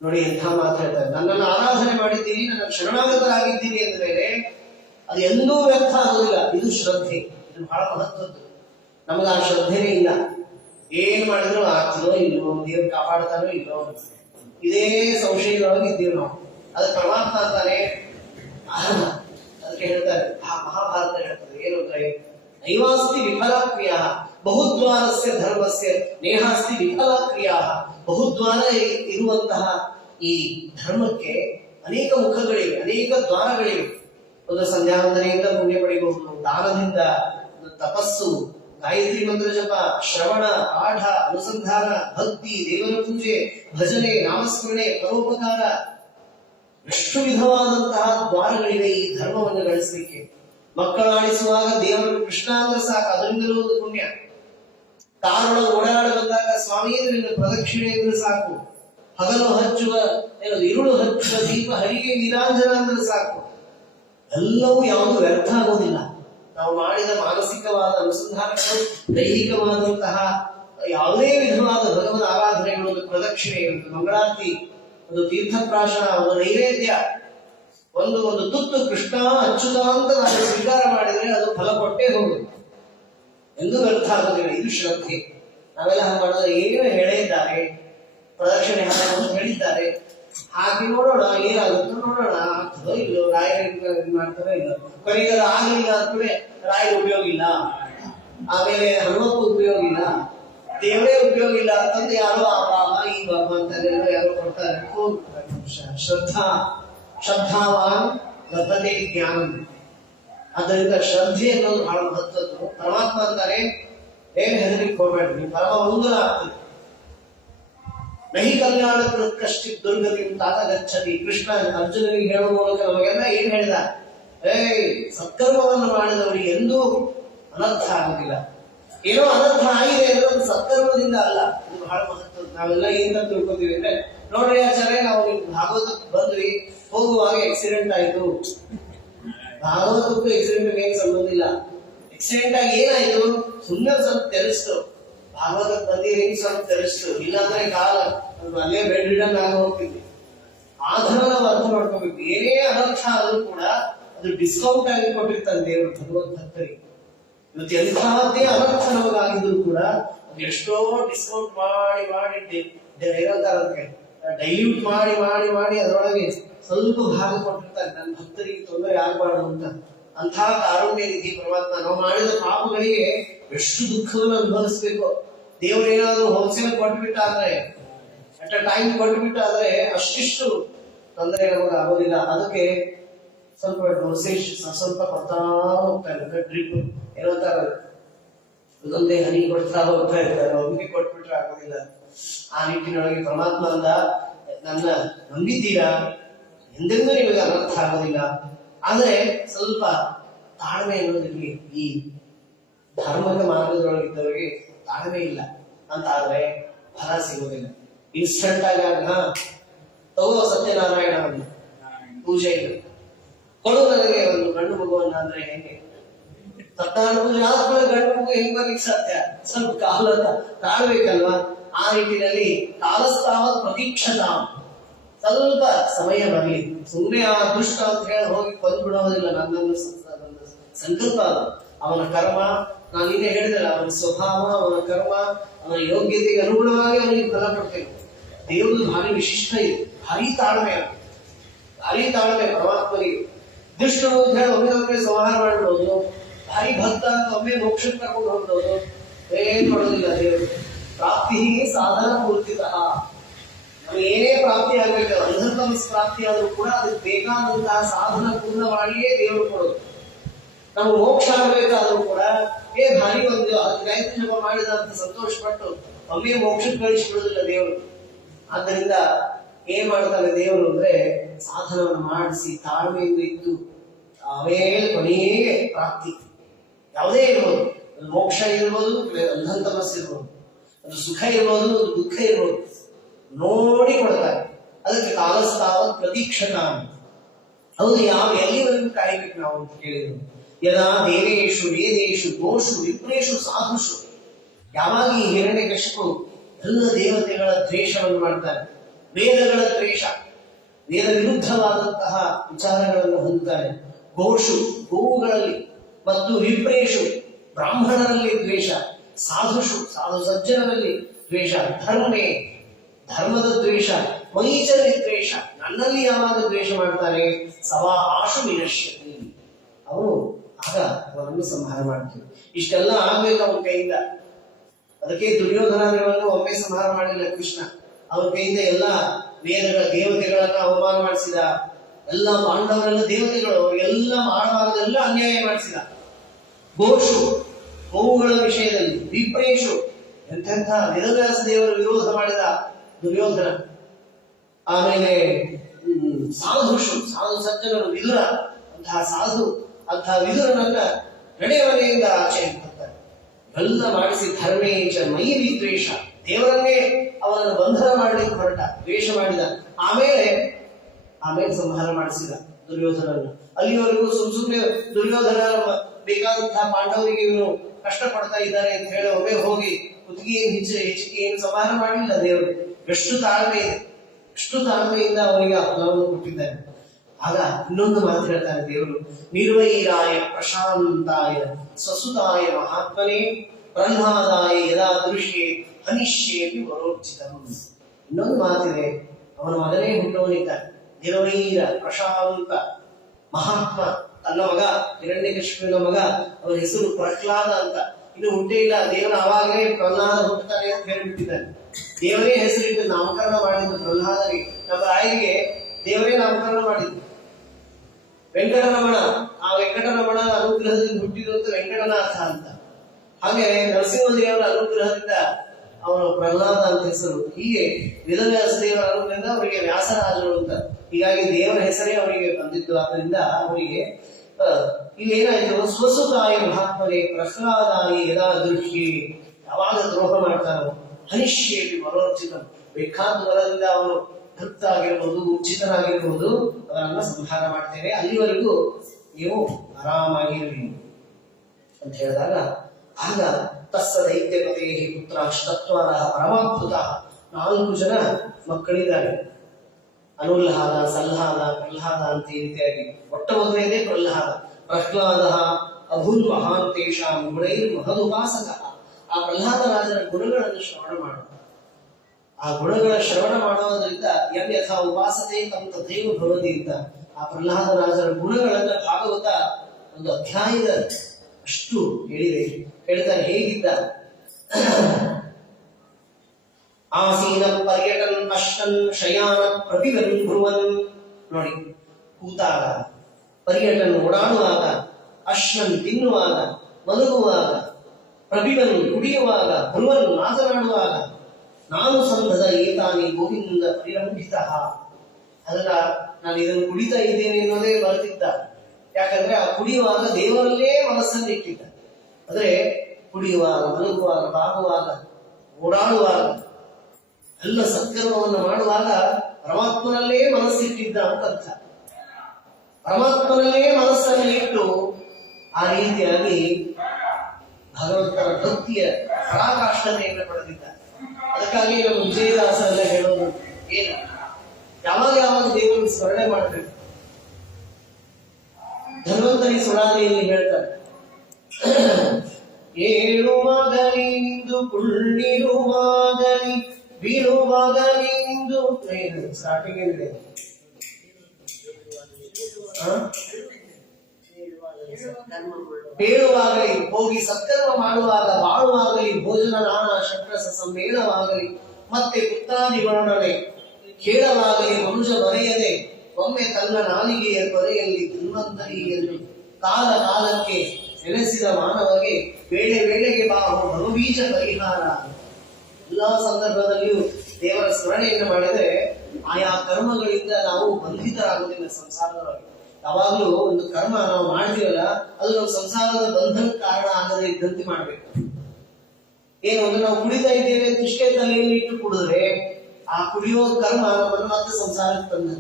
ನೋಡಿ ಎಂಥ ಮಾತು ಹೇಳ್ತಾರೆ. ನನ್ನನ್ನು ಆರಾಧನೆ ಮಾಡಿದ್ದೀರಿ, ನನ್ನ ಶರಣಾಗತರಾಗಿದ್ದೀರಿ ಅಂದ ಮೇಲೆ ಅದು ಎಂದೂ ವ್ಯರ್ಥ ಆಗೋದಿಲ್ಲ. ಇದು ಶ್ರದ್ಧೆ, ಇದು ಬಹಳ ಮಹತ್ವದ್ದು. ನಮಗೆ ಆ ಶ್ರದ್ಧೆನೇ ಇಲ್ಲ. ಏನ್ ಮಾಡಿದ್ರು ಆಗ್ತದೋ ಇಲ್ಲೋ, ದೇವ್ರು ಕಾಪಾಡ್ತಾನೋ ಇಲ್ಲೋ, ಇದೇ ಸಂಶಯದೊಳಗೆ ಇದ್ದೀವಿ ನಾವು. ಅದಕ್ಕೆ ಪರಮಾತ್ಮ ಅಂತಾನೆ, ಅದಕ್ಕೆ ಹೇಳ್ತಾರೆ, ಆ ಮಹಾಭಾರತ ಹೇಳ್ತಾರೆ ಏನು ಅಂದ್ರೆ, ನೈವಾಸ್ತಿ ವಿಫಲ ಕ್ರಿಯಾ ಬಹುದ್ವಾರಸ್ಯ ಧರ್ಮಸ್ಯ ನೇಹಾಸ್ತಿ ವಿಫಲ ಕ್ರಿಯಾ. ಬಹುದ್ವಾರ ಇರುವಂತಹ ಈ ಧರ್ಮಕ್ಕೆ ಅನೇಕ ಮುಖಗಳಿವೆ, ಅನೇಕ ದ್ವಾರಗಳಿವೆ. ಒಂದು ಸಂಧ್ಯಾವಂದನೆಯಿಂದ ಪುಣ್ಯ ಪಡೆಯಬಹುದು, ದಾನದಿಂದ, ತಪಸ್ಸು, ಗಾಯತ್ರಿ ಮಂತ್ರ ಜಪ, ಶ್ರವಣ, ಪಾಠ, ಅನುಸಂಧಾನ, ಭಕ್ತಿ, ದೇವರ ಪೂಜೆ, ಭಜನೆ, ನಾಮಸ್ಮರಣೆ, ಪರೋಪಕಾರ, ಎಷ್ಟು ವಿಧವಾದಂತಹ ದ್ವಾರಗಳಿವೆ ಈ ಧರ್ಮವನ್ನು ಗಳಿಸಲಿಕ್ಕೆ. ಮಕ್ಕಳಾಡಿಸುವಾಗ ದೇವರು ಕೃಷ್ಣ ಅಂದ್ರೆ ಸಾಕು, ಅದರಿಂದಲೂ ಒಂದು ಪುಣ್ಯ. ಕಾರೊಳಗೆ ಓಡಾಡ ಬಂದಾಗ ಸ್ವಾಮಿ ನಿನ್ನ ಪ್ರದಕ್ಷಿಣೆ ಅಂದ್ರೆ ಸಾಕು. ಹಗಲು ಹಚ್ಚುವ ಇರುಳು ಹಚ್ಚುವ ದೀಪ ಹರಿಗೆ ನೀರಾಂಜನ ಅಂದ್ರೆ ಸಾಕು. ಎಲ್ಲವೂ ಯಾವುದು ವ್ಯರ್ಥ ಆಗೋದಿಲ್ಲ. ನಾವು ಮಾಡಿದ ಮಾನಸಿಕವಾದ ಅನುಸಂಧಾನಗಳು, ದೈಹಿಕವಾದಂತಹ ಯಾವುದೇ ವಿಧವಾದ ಭಗವದ್ ಆರಾಧನೆಗಳು, ಒಂದು ಪ್ರದಕ್ಷಿಣೆ, ಒಂದು ಮಂಗಳಾರತಿ, ಒಂದು ತೀರ್ಥಪ್ರಾಶನ, ಒಂದು ನೈವೇದ್ಯ, ಒಂದು ತುತ್ತು ಕೃಷ್ಣ ಅಚ್ಯುತ ಅಂತ ನಾವು ಸ್ವೀಕಾರ ಮಾಡಿದ್ರೆ ಅದು ಫಲ ಕೊಟ್ಟೇ ಹೋಗುದು, ಎಂದು ವ್ಯರ್ಥ ಆಗುದಿಲ್ಲ. ಇದು ಶ್ರದ್ಧೆ. ನಾವೆಲ್ಲ ಹಾಗೆ ಮಾಡಿದ್ರೆ ಏನು ಹೇಳಿದ್ದಾರೆ, ಪ್ರದಕ್ಷಿಣೆ ಹಾಕಿ ಹೇಳಿದ್ದಾರೆ, ಹಾಕಿ ನೋಡೋಣ ಏನಾಗುತ್ತೋ ನೋಡೋಣ, ಆಗ್ತದೋ ಇಲ್ಲೋ, ರಾಯರು ಮಾಡ್ತಾರೋ ಇಲ್ಲ. ಕೊನೆಗೆ ಆಗ್ಲಿಲ್ಲ ಅಂದ್ರೆ ರಾಯರ ಉಪಯೋಗ ಇಲ್ಲ, ಆಮೇಲೆ ಹನುಮಪ್ಪ ಉಪಯೋಗ ಇಲ್ಲ, ದೇವರೇ ಉಪಯೋಗ ಇಲ್ಲ ಅಂತಂದ್ರೆ ಯಾರೋ ಆ ಬಾಬಾ ಈ ಬಾಬಾ ಅಂತ ಯಾರೋ ಕೊಡ್ತಾರೆ. ಶ್ರದ್ಧಾವಾನ್ ಲಭತೆ ಜ್ಞಾನ. ಆದ್ದರಿಂದ ಶ್ರದ್ಧೆ ಅನ್ನೋದು ಬಹಳ ಮಹತ್ವದ್ದು. ಪರಮಾತ್ಮ ಅಂತಾರೆ, ಏನ್ ಹೆದರಿಕೆ ಹೋಗ್ಬೇಡ್ರಿ, ನೀವು ಪರಮ ಮಂಗಲ ಆಗ್ತದೆ. ನಹಿ ಕಲ್ಯಾಣ ಕಶ್ಚಿತ್ ದುರ್ಗತಿ ತಾತ ಗಚ್ಚತಿ. ಕೃಷ್ಣ ಅರ್ಜುನನಿಗೆ ಹೇಳುವ ಮೂಲಕ ನಮಗೆಲ್ಲ ಏನ್ ಹೇಳಿದ? ಸತ್ಕರ್ಮವನ್ನು ಮಾಡಿದವರಿಗೆ ಎಂದೂ ಅನರ್ಥ ಆಗುದಿಲ್ಲ. ಏನೋ ಅನರ್ಥ ಆಗಿದೆ ಅಂದ್ರೆ ಅದು ಸತ್ಕರ್ಮದಿಂದ ಅಲ್ಲ. ಇದು ಬಹಳ ಮಹತ್ವದ್ದು. ನಾವೆಲ್ಲ ಏನ್ ತಿಳ್ಕೊತೀವಿ ಅಂದ್ರೆ, ನೋಡ್ರಿ ಆಚಾರ್ಯ, ನಾವು ಭಾಗವತಕ್ಕೆ ಬಂದ್ವಿ, ಹೋಗುವಾಗ ಆಕ್ಸಿಡೆಂಟ್ ಆಯ್ತು. ಭಾಗವತಕ್ಕೂ ಆಕ್ಸಿಡೆಂಟ್ ಏನ್ ಸಂಬಂಧ ಇಲ್ಲ. ಆಕ್ಸಿಡೆಂಟ್ ಆಗಿ ಏನಾಯ್ತು? ಸುಮ್ಮನೆ ಸ್ವಲ್ಪ ತೆರೆಸ್ತು. ಭಾಗವತಕ್ಕೆ ಬಂದಿರಿ ಸ್ವಲ್ಪ ತೆರೆಸ್ತು, ಇಲ್ಲಾಂದ್ರೆ ಕಾಲ ಅಲ್ಲೇ ಬೆಡ್ ರಿಡನ್ ಆಗಿ ಹೋಗ್ತಿದ್ವಿ. ಆಧಾರ ನಾವು ಅರ್ಥ ಮಾಡ್ಕೋಬೇಕು. ಏನೇ ಅನರ್ಥ ಆದ್ರೂ ಕೂಡ ಅದು ಡಿಸ್ಕೌಂಟ್ ಆಗಿ ಕೊಟ್ಟಿರ್ತಾನೆ ದೇವರು ಭಗವದ್ ಭಕ್ತರಿಗೆ. ಇವತ್ತು ಎಂತಹದ್ದೇ ಅನರ್ಥ ನಮಗಾಗಿದ್ರು ಕೂಡ ಎಷ್ಟೋ ಡಿಸ್ಕೌಂಟ್ ಮಾಡಿ ಡೈಲ್ಯೂಟ್ ಮಾಡಿ ಅದರೊಳಗೆ ಸ್ವಲ್ಪ ಭಾಗ ಕೊಟ್ಟಿರ್ತಾರೆ, ನನ್ನ ಭಕ್ತರಿಗೆ ತೊಂದರೆ ಆಗಬಾರ್ದು ಅಂತ. ಅಂತಹ ಕಾರುಣ್ಯ ನಿಧಿ ಪರಮಾತ್ಮ. ನಾವು ಮಾಡಿದ ಪಾಪಗಳಿಗೆ ಎಷ್ಟು ದುಃಖವನ್ನು ಅನುಭವಿಸ್ಬೇಕು. ದೇವರೇನಾದ್ರೂ ಹೋಲ್ಸೇಲ್ ಕೊಟ್ಬಿಟ್ಟ ಆದ್ರೆ, ಅಟ್ ಅ ಟೈಮ್ ಕೊಟ್ಬಿಟ್ಟ ಆದ್ರೆ ಅಷ್ಟಿಷ್ಟು ತೊಂದರೆ ನಮಗೆ ಆಗೋದಿಲ್ಲ. ಅದಕ್ಕೆ ಸ್ವಲ್ಪ ಡೋಸೇಜ್ ಸ್ವಲ್ಪ ಕೊಡ್ತಾ ಹೋಗ್ತಾ ಇರ್ತಾರೆ. ಡ್ರಿಪ್ ಏನಂತಾರ, ಒಂದೊಂದೇ ಹನಿ ಕೊಡ್ತಾ ಹೋಗ್ತಾ ಇರ್ತಾರೆ. ಒಮ್ಮೆಗೆ ಕೊಟ್ಬಿಟ್ರೆ ಆಗೋದಿಲ್ಲ. ಆ ನಿಟ್ಟಿನೊಳಗೆ ಪರಮಾತ್ಮ ಅಂದ, ನನ್ನ ನಂಬಿದ್ದೀರಾ, ಎಂದೆಂದೂ ನಿಮಗೆ ಅನರ್ಥ ಆಗೋದಿಲ್ಲ. ಆದರೆ ಸ್ವಲ್ಪ ತಾಳ್ಮೆ ಅನ್ನೋದಿರಲಿ. ಈ ಧರ್ಮದ ಮಾರ್ಗದೊಳಗಿದ್ದವರಿಗೆ ತಾಳ್ಮೆ ಇಲ್ಲ ಅಂತ ಆದ್ರೆ ಫಲ ಸಿಗೋದಿಲ್ಲ. ಇನ್ಸ್ಟಂಟ್ ಆಗಿ ತಗೋ ಸತ್ಯನಾರಾಯಣ ಪೂಜೆ ಇಲ್ಲ, ಕೊಡು ನನಗೆ ಒಂದು ಗಂಡು ಮಗುವನ್ನ ಅಂದ್ರೆ ಹೆಂಗೆ? ಸತ್ಯನಾರಾಯಣ ಪೂಜೆ ಆದ್ಮೇಲೆ ಗಂಡು ಮಗು ಹೆಂಗ್ ಬರ್ಲಿಕ್ಕೆ ಸಾಧ್ಯ? ಸ್ವಲ್ಪ ಕಾಲ ತಾಳ್ಬೇಕಲ್ವಾ? ಆ ನಿಟ್ಟಿನಲ್ಲಿ ಕಾಲಸ್ತಾವತ್ ಪ್ರತೀಕ್ಷತ, ಸ್ವಲ್ಪ ಸಮಯ ಬರಲಿ. ಸುಮ್ಮನೆ ಆ ದುಷ್ಟ ಅಂತ ಹೇಳಿ ಹೋಗಿ ಕೊಂದ್ಬಿಡೋದಿಲ್ಲ. ನನ್ನ ಸಂಕಲ್ಪ ಅದು, ಅವನ ಕರ್ಮ. ನಾನು ನಿನ್ನೆ ಹೇಳಿದಲ್ಲ, ಅವನ ಸ್ವಭಾವ, ಅವನ ಕರ್ಮ, ಅವನ ಯೋಗ್ಯತೆಗೆ ಅನುಗುಣವಾಗಿ ಅವನಿಗೆ ಫಲ ಕೊಡ್ತೇವೆ. ದೇವರು ಭಾರಿ ವಿಶಿಷ್ಟ ಇದೆ, ಭಾರಿ ತಾಳ್ಮೆ, ಭಾರಿ ತಾಳ್ಮೆ ಪರಮಾತ್ಮನಿಗೆ. ದುಷ್ಟರು ಅಂತ ಹೇಳಿ ಒಮ್ಮೆ ಸಂಹಾರ ಮಾಡಿಬಿಡೋದು, ಭಾರಿ ಭಕ್ತ ಅಂತ ಒಮ್ಮೆ ಮೋಕ್ಷಕ್ಕೆ ಕರ್ಕೊಂಡು ಹೋಗ್ಬಿಡೋದು, ಏನ್ ಮಾಡೋದಿಲ್ಲ ದೇವರು. ಪ್ರಾಪ್ತಿ ಸಾಧನ ಪೂರ್ತಿತಃ. ನಮ್ಗೆ ಏನೇ ಪ್ರಾಪ್ತಿ ಆಗ್ಬೇಕು, ಅಂಧತಮ ಪ್ರಾಪ್ತಿ ಆದ್ರೂ ಕೂಡ ಅದಕ್ಕೆ ಬೇಕಾದಂತಹ ಸಾಧನ ಪೂರ್ಣ ಮಾಡಿಯೇ ದೇವರು ಕೊಡೋದು. ನಾವು ಮೋಕ್ಷ ಆಗ್ಬೇಕಾದ್ರೂ ಕೂಡ ಭಾರಿ ಒಂದು 10 ಗಾಯತ್ರಿ ಜಪ ಮಾಡಿದ ಅಂತ ಸಂತೋಷ ಪಟ್ಟು ಒಮ್ಮೆ ಮೋಕ್ಷಕ್ಕೆ ಕಳಿಸಿಬಿಡುದಿಲ್ಲ ದೇವರು. ಆದ್ದರಿಂದ ಏನ್ ಮಾಡ್ತಾರೆ ದೇವರು ಅಂದ್ರೆ, ಸಾಧನವನ್ನು ಮಾಡಿಸಿ ತಾಳ್ಮೆಯಿಂದ ಇದ್ದು ಆಮೇಲೆ ಕೊನೆಯೇ ಪ್ರಾಪ್ತಿ. ಯಾವುದೇ ಇರ್ಬೋದು, ಅದು ಮೋಕ್ಷ ಇರ್ಬೋದು, ಅಂಧತಮಸ್ ಇರ್ಬೋದು, ಅದು ಸುಖ ಇರ್ಬೋದು, ಅದು ದುಃಖ ಇರ್ಬೋದು, ನೋಡಿ ಕೊಡ್ತಾರೆ. ಅದಕ್ಕೆ ಕಾಲಸ್ತಾವತ್ ಪ್ರತೀಕ್ಷತ. ಹೌದು, ಎಲ್ಲಿವರೆಗೂ ಕಾಯಬೇಕು ನಾವು ಅಂತ ಕೇಳಿದ್ರು. ಯದಾ ದೇವೇಶು ವೇದೇಶು ಗೋಷು ವಿಪ್ರೇಷು ಸಾಧುಷು. ಯಾವಾಗ ಈ ಹಿರಣ್ಯಕಶಿಪು ಎಲ್ಲ ದೇವತೆಗಳ ದ್ವೇಷವನ್ನು ಮಾಡ್ತಾರೆ, ವೇದಗಳ ದ್ವೇಷ, ವೇದ ವಿರುದ್ಧವಾದಂತಹ ವಿಚಾರಗಳನ್ನು ಹೊಂದುತ್ತಾರೆ. ಗೋಷು ಗೋವುಗಳಲ್ಲಿ ಮತ್ತು ವಿಪ್ರೇಷು ಬ್ರಾಹ್ಮಣರಲ್ಲಿ ದ್ವೇಷ, ಸಾಧುಷು ಸಾಧು ಸಜ್ಜನರಲ್ಲಿ ದ್ವೇಷ, ಧರ್ಮೇ ಧರ್ಮದ ದ್ವೇಷ, ಮೈಚರಿ ದ್ವೇಷ, ನನ್ನಲ್ಲಿ ಯಾವಾಗ ದ್ವೇಷ ಮಾಡ್ತಾರೆ, ಸವಾ ಆಶು ವಿನಶ್ಯತಿ, ಅವನು ಆಗ ಅವರನ್ನು ಸಂಹಾರ ಮಾಡ್ತೀವಿ. ಇಷ್ಟೆಲ್ಲ ಆಗ್ಬೇಕು ಅವನ ಕೈಯಿಂದ. ಅದಕ್ಕೆ ದುರ್ಯೋಧನಗಳನ್ನು ಒಮ್ಮೆ ಸಂಹಾರ ಮಾಡಿಲ್ಲ ಕೃಷ್ಣ. ಅವನ ಕೈಯಿಂದ ಎಲ್ಲ ವೇದಗಳ ದೇವತೆಗಳನ್ನ ಅವಮಾನ ಮಾಡಿಸಿದ. ಎಲ್ಲ ಪಾಂಡವರೆಲ್ಲ ದೇವತೆಗಳು, ಎಲ್ಲ ಮಾಡಬಾರದೆಲ್ಲ ಅನ್ಯಾಯ ಮಾಡಿಸಿದ. ಗೋಷು ಗೋವುಗಳ ವಿಷಯದಲ್ಲಿ, ವಿಪ್ರೇಷು ಎಂತೆಂಥ ವೇದವ್ಯಾಸ ದೇವರ ವಿರೋಧ ಮಾಡಿದ ದುರ್ಯೋಧನ. ಆಮೇಲೆ ಸಾಧುಷು ಸಾಧು ಸಜ್ಜನರು, ವಿದುರ ಅಂತಹ ಸಾಧು, ಅಂತಹ ವಿದುರನನ್ನ ನಡೆಯವನೆಯಿಂದ ಆಚೆ ಹಾಕ್ತಾರೆ. ಎಲ್ಲ ಮಾಡಿಸಿ ಧರ್ಮೇಚ ಮೈ ವಿದ್ವೇಷ, ದೇವರನ್ನೇ ಅವನನ್ನು ಬಂಧನ ಮಾಡಲಿಕ್ಕೆ ಹೊರಟ, ದ್ವೇಷ ಮಾಡಿದ. ಆಮೇಲೆ ಸಂಹಾರ ಮಾಡಿಸಿದ ದುರ್ಯೋಧನನ್ನು. ಅಲ್ಲಿವರೆಗೂ ಸುಮ್ಮನೆ ದುರ್ಯೋಧನ ಬೇಕಾದಂತಹ ಪಾಂಡವರಿಗೆ ಇವನು ಕಷ್ಟ ಪಡ್ತಾ ಇದ್ದಾರೆ ಅಂತ ಹೇಳಿ ಒಮ್ಮೆ ಹೋಗಿ ಕುತ್ತಿಗೆಯನ್ನು ಹೆಚ್ಚಿಗೆ ಏನು ಸಂಹಾರ ಮಾಡಲಿಲ್ಲ ದೇವರು. ಎಷ್ಟು ತಾಳ್ಮೆ ಇದೆ, ಎಷ್ಟು ತಾಳ್ಮೆಯಿಂದ ಅವನಿಗೆ ಆ ಫಲವನ್ನು ಕೊಟ್ಟಿದ್ದಾನೆ. ಆಗ ಇನ್ನೊಂದು ಮಾತು ಹೇಳ್ತಾನೆ ದೇವರು, ನಿರ್ವೈರಾಯ ಪ್ರಶಾಂತಾಯ ಸ್ವಸುತಾಯ ಮಹಾತ್ಮನೇ ಪ್ರಹ್ಲಾದಾಯ ಯದಾ ದೃಶ್ಯೇ ಹನಿಷ್ಯೇಪಿ ವರೋಚಿತಂ. ಇನ್ನೊಂದು ಮಾತಿದೆ, ಅವನ ಮಗನೇ ಹುಟ್ಟವನಿದ್ದಾನೆ, ನಿರ್ವೈರ ಪ್ರಶಾಂತ ಮಹಾತ್ಮ. ತನ್ನ ಮಗ ಹಿರಣ್ಯಕಶಿಪುವಿನ ಮಗ, ಅವನ ಹೆಸರು ಪ್ರಹ್ಲಾದ ಅಂತ. ಇನ್ನು ಹುಟ್ಟೇ ಇಲ್ಲ, ದೇವರ ಅವಾಗಲೇ ಪ್ರಹ್ಲಾದ ಹುಟ್ಟುತ್ತಾನೆ ಅಂತ ಹೇಳಿಬಿಟ್ಟಿದ್ದಾನೆ. ದೇವರೇ ಹೆಸರಿಟ್ಟು ನಾಮಕರಣ ಮಾಡಿದ್ದು ಪ್ರಹ್ಲಾದನಿಗೆ. ನಮ್ಮ ರಾಯರಿಗೆ ದೇವರೇ ನಾಮಕರಣ ಮಾಡಿದ್ದು ವೆಂಕಟರಮಣ. ಆ ವೆಂಕಟರಮಣ ಅನುಗ್ರಹದಿಂದ ಹುಟ್ಟಿದಂತ ವೆಂಕಟನಾಥ ಅಂತ. ಹಾಗೆ ನರಸಿಂಹದೇವರ ಅನುಗ್ರಹದಿಂದ ಅವನು ಪ್ರಹ್ಲಾದ ಅಂತ ಹೆಸರು. ಹೀಗೆ ವೇದವ್ಯಾಸ ದೇವರ ಅನುಗ್ರಹದಿಂದ ಅವರಿಗೆ ವ್ಯಾಸರಾಜರು ಅಂತ. ಹೀಗಾಗಿ ದೇವರ ಹೆಸರೇ ಅವರಿಗೆ ಬಂದಿದ್ದು. ಆದ್ದರಿಂದ ಅವರಿಗೆ ಇಲ್ಲಿ ಏನಾಯ್ತು, ಸ್ವಸುತಾಯ ಮಹಾತ್ಮರೇ ಪ್ರಹ್ಲಾದಾಯಿ ಯದಾ ದೃಶ್ಯೇ, ಯಾವಾಗ ದ್ರೋಹ ಮಾಡ್ತಾನೋ, ಹನಿಷ್ಯೇಪಿ ಮನೋರ್ಚಿತ, ಬೇಕಾದ ಬಲದಿಂದ ಅವನು ಭಕ್ತ ಆಗಿರ್ಬೋದು, ಉಚಿತನಾಗಿರ್ಬೋದು, ಅವರನ್ನ ಸಂಹಾರ ಮಾಡ್ತೇನೆ, ಅಲ್ಲಿವರೆಗೂ ನೀವು ಆರಾಮಾಗಿರಲಿ ಅಂತ ಹೇಳಿದಾಗ, ಆಗ ತಸ್ಸ ದೈತ್ಯಪತೆ ಪುತ್ರ ಅಷ್ಟತ್ವಾರ ಪರಮಾದ್ಭುತ. 4 ಜನ ಮಕ್ಕಳಿದ್ದಾರೆ, ಅನುಲ್ಹಾದ, ಸಲ್ಹಾದ, ಪ್ರಹ್ಲಾದ ಅಂತ ಈ ರೀತಿಯಾಗಿ. ಮೊಟ್ಟ ಮೊದಲನೇದೇ ಪ್ರಹ್ಲಾದ. ಪ್ರಹ್ಲಾದ ಅಭೂನ್ ಮಹಾನ್ ತೇಷಾಂ ಗುಣೈರ್ ಮಹದುಪಾಸಕ. ಆ ಪ್ರಹ್ಲಾದ ರಾಜನ ಗುಣಗಳನ್ನು ಶ್ರವಣ ಮಾಡು. ಆ ಗುಣಗಳ ಶ್ರವಣ ಮಾಡೋದ್ರಿಂದ ಯಂ ಯಥಾ ಉಪಾಸತೆ ತಂ ತಥೈವ ಭವತಿ ಅಂತ. ಆ ಪ್ರಹ್ಲಾದ ರಾಜನ ಗುಣಗಳನ್ನ ಭಾಗವತ ಒಂದು ಅಧ್ಯಾಯದ ಅಷ್ಟು ಹೇಳಿದೆ. ಹೇಳ್ತಾರೆ ಹೇಗಿದ್ದ. ಆಸೀನ ಪರ್ಯಟನ್ ಅಷ್ಟನ್ ಶಯಾನ ಪ್ರತಿವನ್ ಭ್ರುವನ್. ನೋಡಿ, ಕೂತಾಗ, ಪರ್ಯಟನ್ ಓಡಾಡುವಾಗ, ಅಶ್ವನ್ ತಿನ್ನುವಾಗ, ಮಲಗುವಾಗ, ಪ್ರತಿವನ್ ಕುಡಿಯುವಾಗ, ಭ್ರುವನ್ ಮಾತನಾಡುವಾಗ, ನಾನು ಸಂಧದ ಏತಾನಿ ಗೋವಿಂದ ಪರಿರಂಭಿತ. ಅದರ ನಾನು ಇದನ್ನು ಕುಡಿತಾ ಇದ್ದೇನೆ ಅನ್ನೋದೇ ಮರೆತಿದ್ದ. ಯಾಕಂದ್ರೆ ಆ ಕುಡಿಯುವಾಗ ದೇವರಲ್ಲೇ ಮನಸ್ಸನ್ನು ಇಟ್ಟಿದ್ದ. ಅಂದ್ರೆ ಕುಡಿಯುವಾಗ, ಮಲಗುವಾಗ, ಬಾಗುವಾಗ, ಓಡಾಡುವಾಗ, ಎಲ್ಲ ಸತ್ಕರ್ಮವನ್ನು ಮಾಡುವಾಗ ಪರಮಾತ್ಮನಲ್ಲೇ ಮನಸ್ಸಿಟ್ಟಿದ್ದ ಅಂತ ಅರ್ಥ. ಪರಮಾತ್ಮನಲ್ಲೇ ಮನಸ್ಸನ್ನು ಇಟ್ಟು ಆ ರೀತಿಯಾಗಿ ಭಗವಂತನ ಭಕ್ತಿಯ ಪರಾಕಾಷ್ಠತೆಯನ್ನು ಪಡೆದಿದ್ದ. ಅದಕ್ಕಾಗಿ ನಮ್ಮ ವಿಜಯದಾಸರೆಲ್ಲ ಹೇಳೋದು ಏನು, ಯಾವಾಗ ಯಾವಾಗ ದೇವರನ್ನು ಸ್ಮರಣೆ ಮಾಡಬೇಕು. ಧನ್ವಂತರಿ ಸುಳಾದಿಯಲ್ಲಿ ಹೇಳ್ತಾರೆ, ಏಳುವಾಗಲಿ ನಿಂದು ಕುಳ್ಳಿರುವಾಗಲಿ ಬೀಳುವಾಗಲಿ ನಿಂದು. ಸ್ಟಾರ್ಟಿಂಗ್ ಏನಿದೆ, ಬೇಳುವಾಗಲಿ ಹೋಗಿ ಸತ್ಕರ್ಮ ಮಾಡುವಾಗ, ಬಾಳುವಾಗಲಿ ಭೋಜನ ನಾನ ಷಟ್ರಸ ಸಮ್ಮೇಳವಾಗಲಿ, ಮತ್ತೆ ಪುತ್ತಾದಿಗಳೊಡನೆ ಕೇಳವಾಗಲಿ ಮನುಜ ಮರೆಯದೆ ಒಮ್ಮೆ ತನ್ನ ನಾಲಿಗೆಯ ಕೊರೆಯಲ್ಲಿ ಧನ್ವಂತರಿ ಎಂದು ಕಾಲ ಕಾಲಕ್ಕೆ ನೆಲೆಸಿದ ಮಾನವಗೆ ವೇಳೆ ವೇಳೆಗೆ ಭವಬೀಜ ಪರಿಹಾರ. ಎಲ್ಲಾ ಸಂದರ್ಭದಲ್ಲಿಯೂ ದೇವರ ಸ್ಮರಣೆಯನ್ನು ಮಾಡಿದರೆ ಆಯಾ ಕರ್ಮಗಳಿಂದ ನಾವು ಬಂಧಿತರಾಗುವುದಿಲ್ಲ ಸಂಸಾರದೊಳಗೆ. ಯಾವಾಗಲೂ ಒಂದು ಕರ್ಮ ನಾವು ಮಾಡ್ತೀವಲ್ಲ, ಅದು ನಮ್ಮ ಸಂಸಾರದ ಬಂಧನಕ್ಕೆ ಕಾರಣ ಆಗದೆ ಇದ್ದಂತೆ ಮಾಡ್ಬೇಕು. ಏನು ಅಂದ್ರೆ ನಾವು ಕುಡಿತಾ ಇದ್ದೇವೆ ಅಂತ ಇಷ್ಟೇ ತಲೆಯಲ್ಲಿ ಇಟ್ಟು ಕುಡಿದ್ರೆ ಆ ಕುಡಿಯೋ ಕರ್ಮ ನಮ್ಮನ್ನು ಮತ್ತೆ ಸಂಸಾರಕ್ಕೆ ತಂದು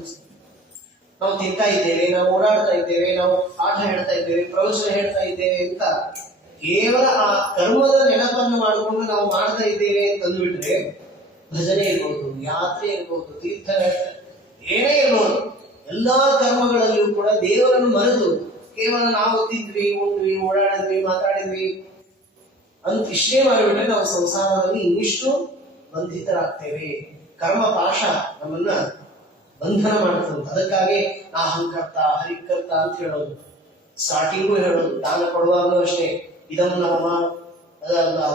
ನಾವು ತಿಂತಾ ಇದ್ದೇವೆ, ನಾವು ಓಡಾಡ್ತಾ ಇದ್ದೇವೆ, ನಾವು ಪಾಠ ಹೇಳ್ತಾ ಇದ್ದೇವೆ, ಪ್ರವಚನ ಹೇಳ್ತಾ ಇದ್ದೇವೆ ಅಂತ ಕೇವಲ ಆ ಕರ್ಮದ ನೆನಪನ್ನು ಮಾಡಿಕೊಂಡು ನಾವು ಮಾಡ್ತಾ ಇದ್ದೇವೆ ಅಂತ ಅಂದ್ಬಿಟ್ರೆ, ಭಜನೆ ಇರ್ಬೋದು, ಯಾತ್ರೆ ಇರ್ಬೋದು, ತೀರ್ಥ ಏನೇ ಇರ್ಬೋದು, ಎಲ್ಲಾ ಕರ್ಮಗಳಲ್ಲಿಯೂ ಕೂಡ ದೇವರನ್ನು ಮರೆತು ಕೇವಲ ನಾವು ತಿಂದ್ವಿ, ಉಂಡ್ವಿ, ಓಡಾಡಿದ್ವಿ, ಮಾತಾಡಿದ್ವಿ ಅಂತ ಇಷ್ಟೇ ಮಾಡಿಬಿಟ್ರೆ ನಾವು ಸಂಸಾರದಲ್ಲಿ ಇನ್ನಿಷ್ಟು ಬಂಧಿತರಾಗ್ತೇವೆ. ಕರ್ಮ ಪಾಶ ನಮ್ಮನ್ನ ಬಂಧನ ಮಾಡುತ್ತದೆ. ಅದಕ್ಕಾಗಿ ಅಹಂಕರ್ತ ಹರಿಕರ್ತ ಅಂತ ಹೇಳೋದು, ಸ್ಟಾರ್ಟಿಂಗು ಹೇಳೋದು, ದಾನ ಕೊಡುವಾಗಲೂ ಅಷ್ಟೇ ಇದಂ ನಮ್ಮ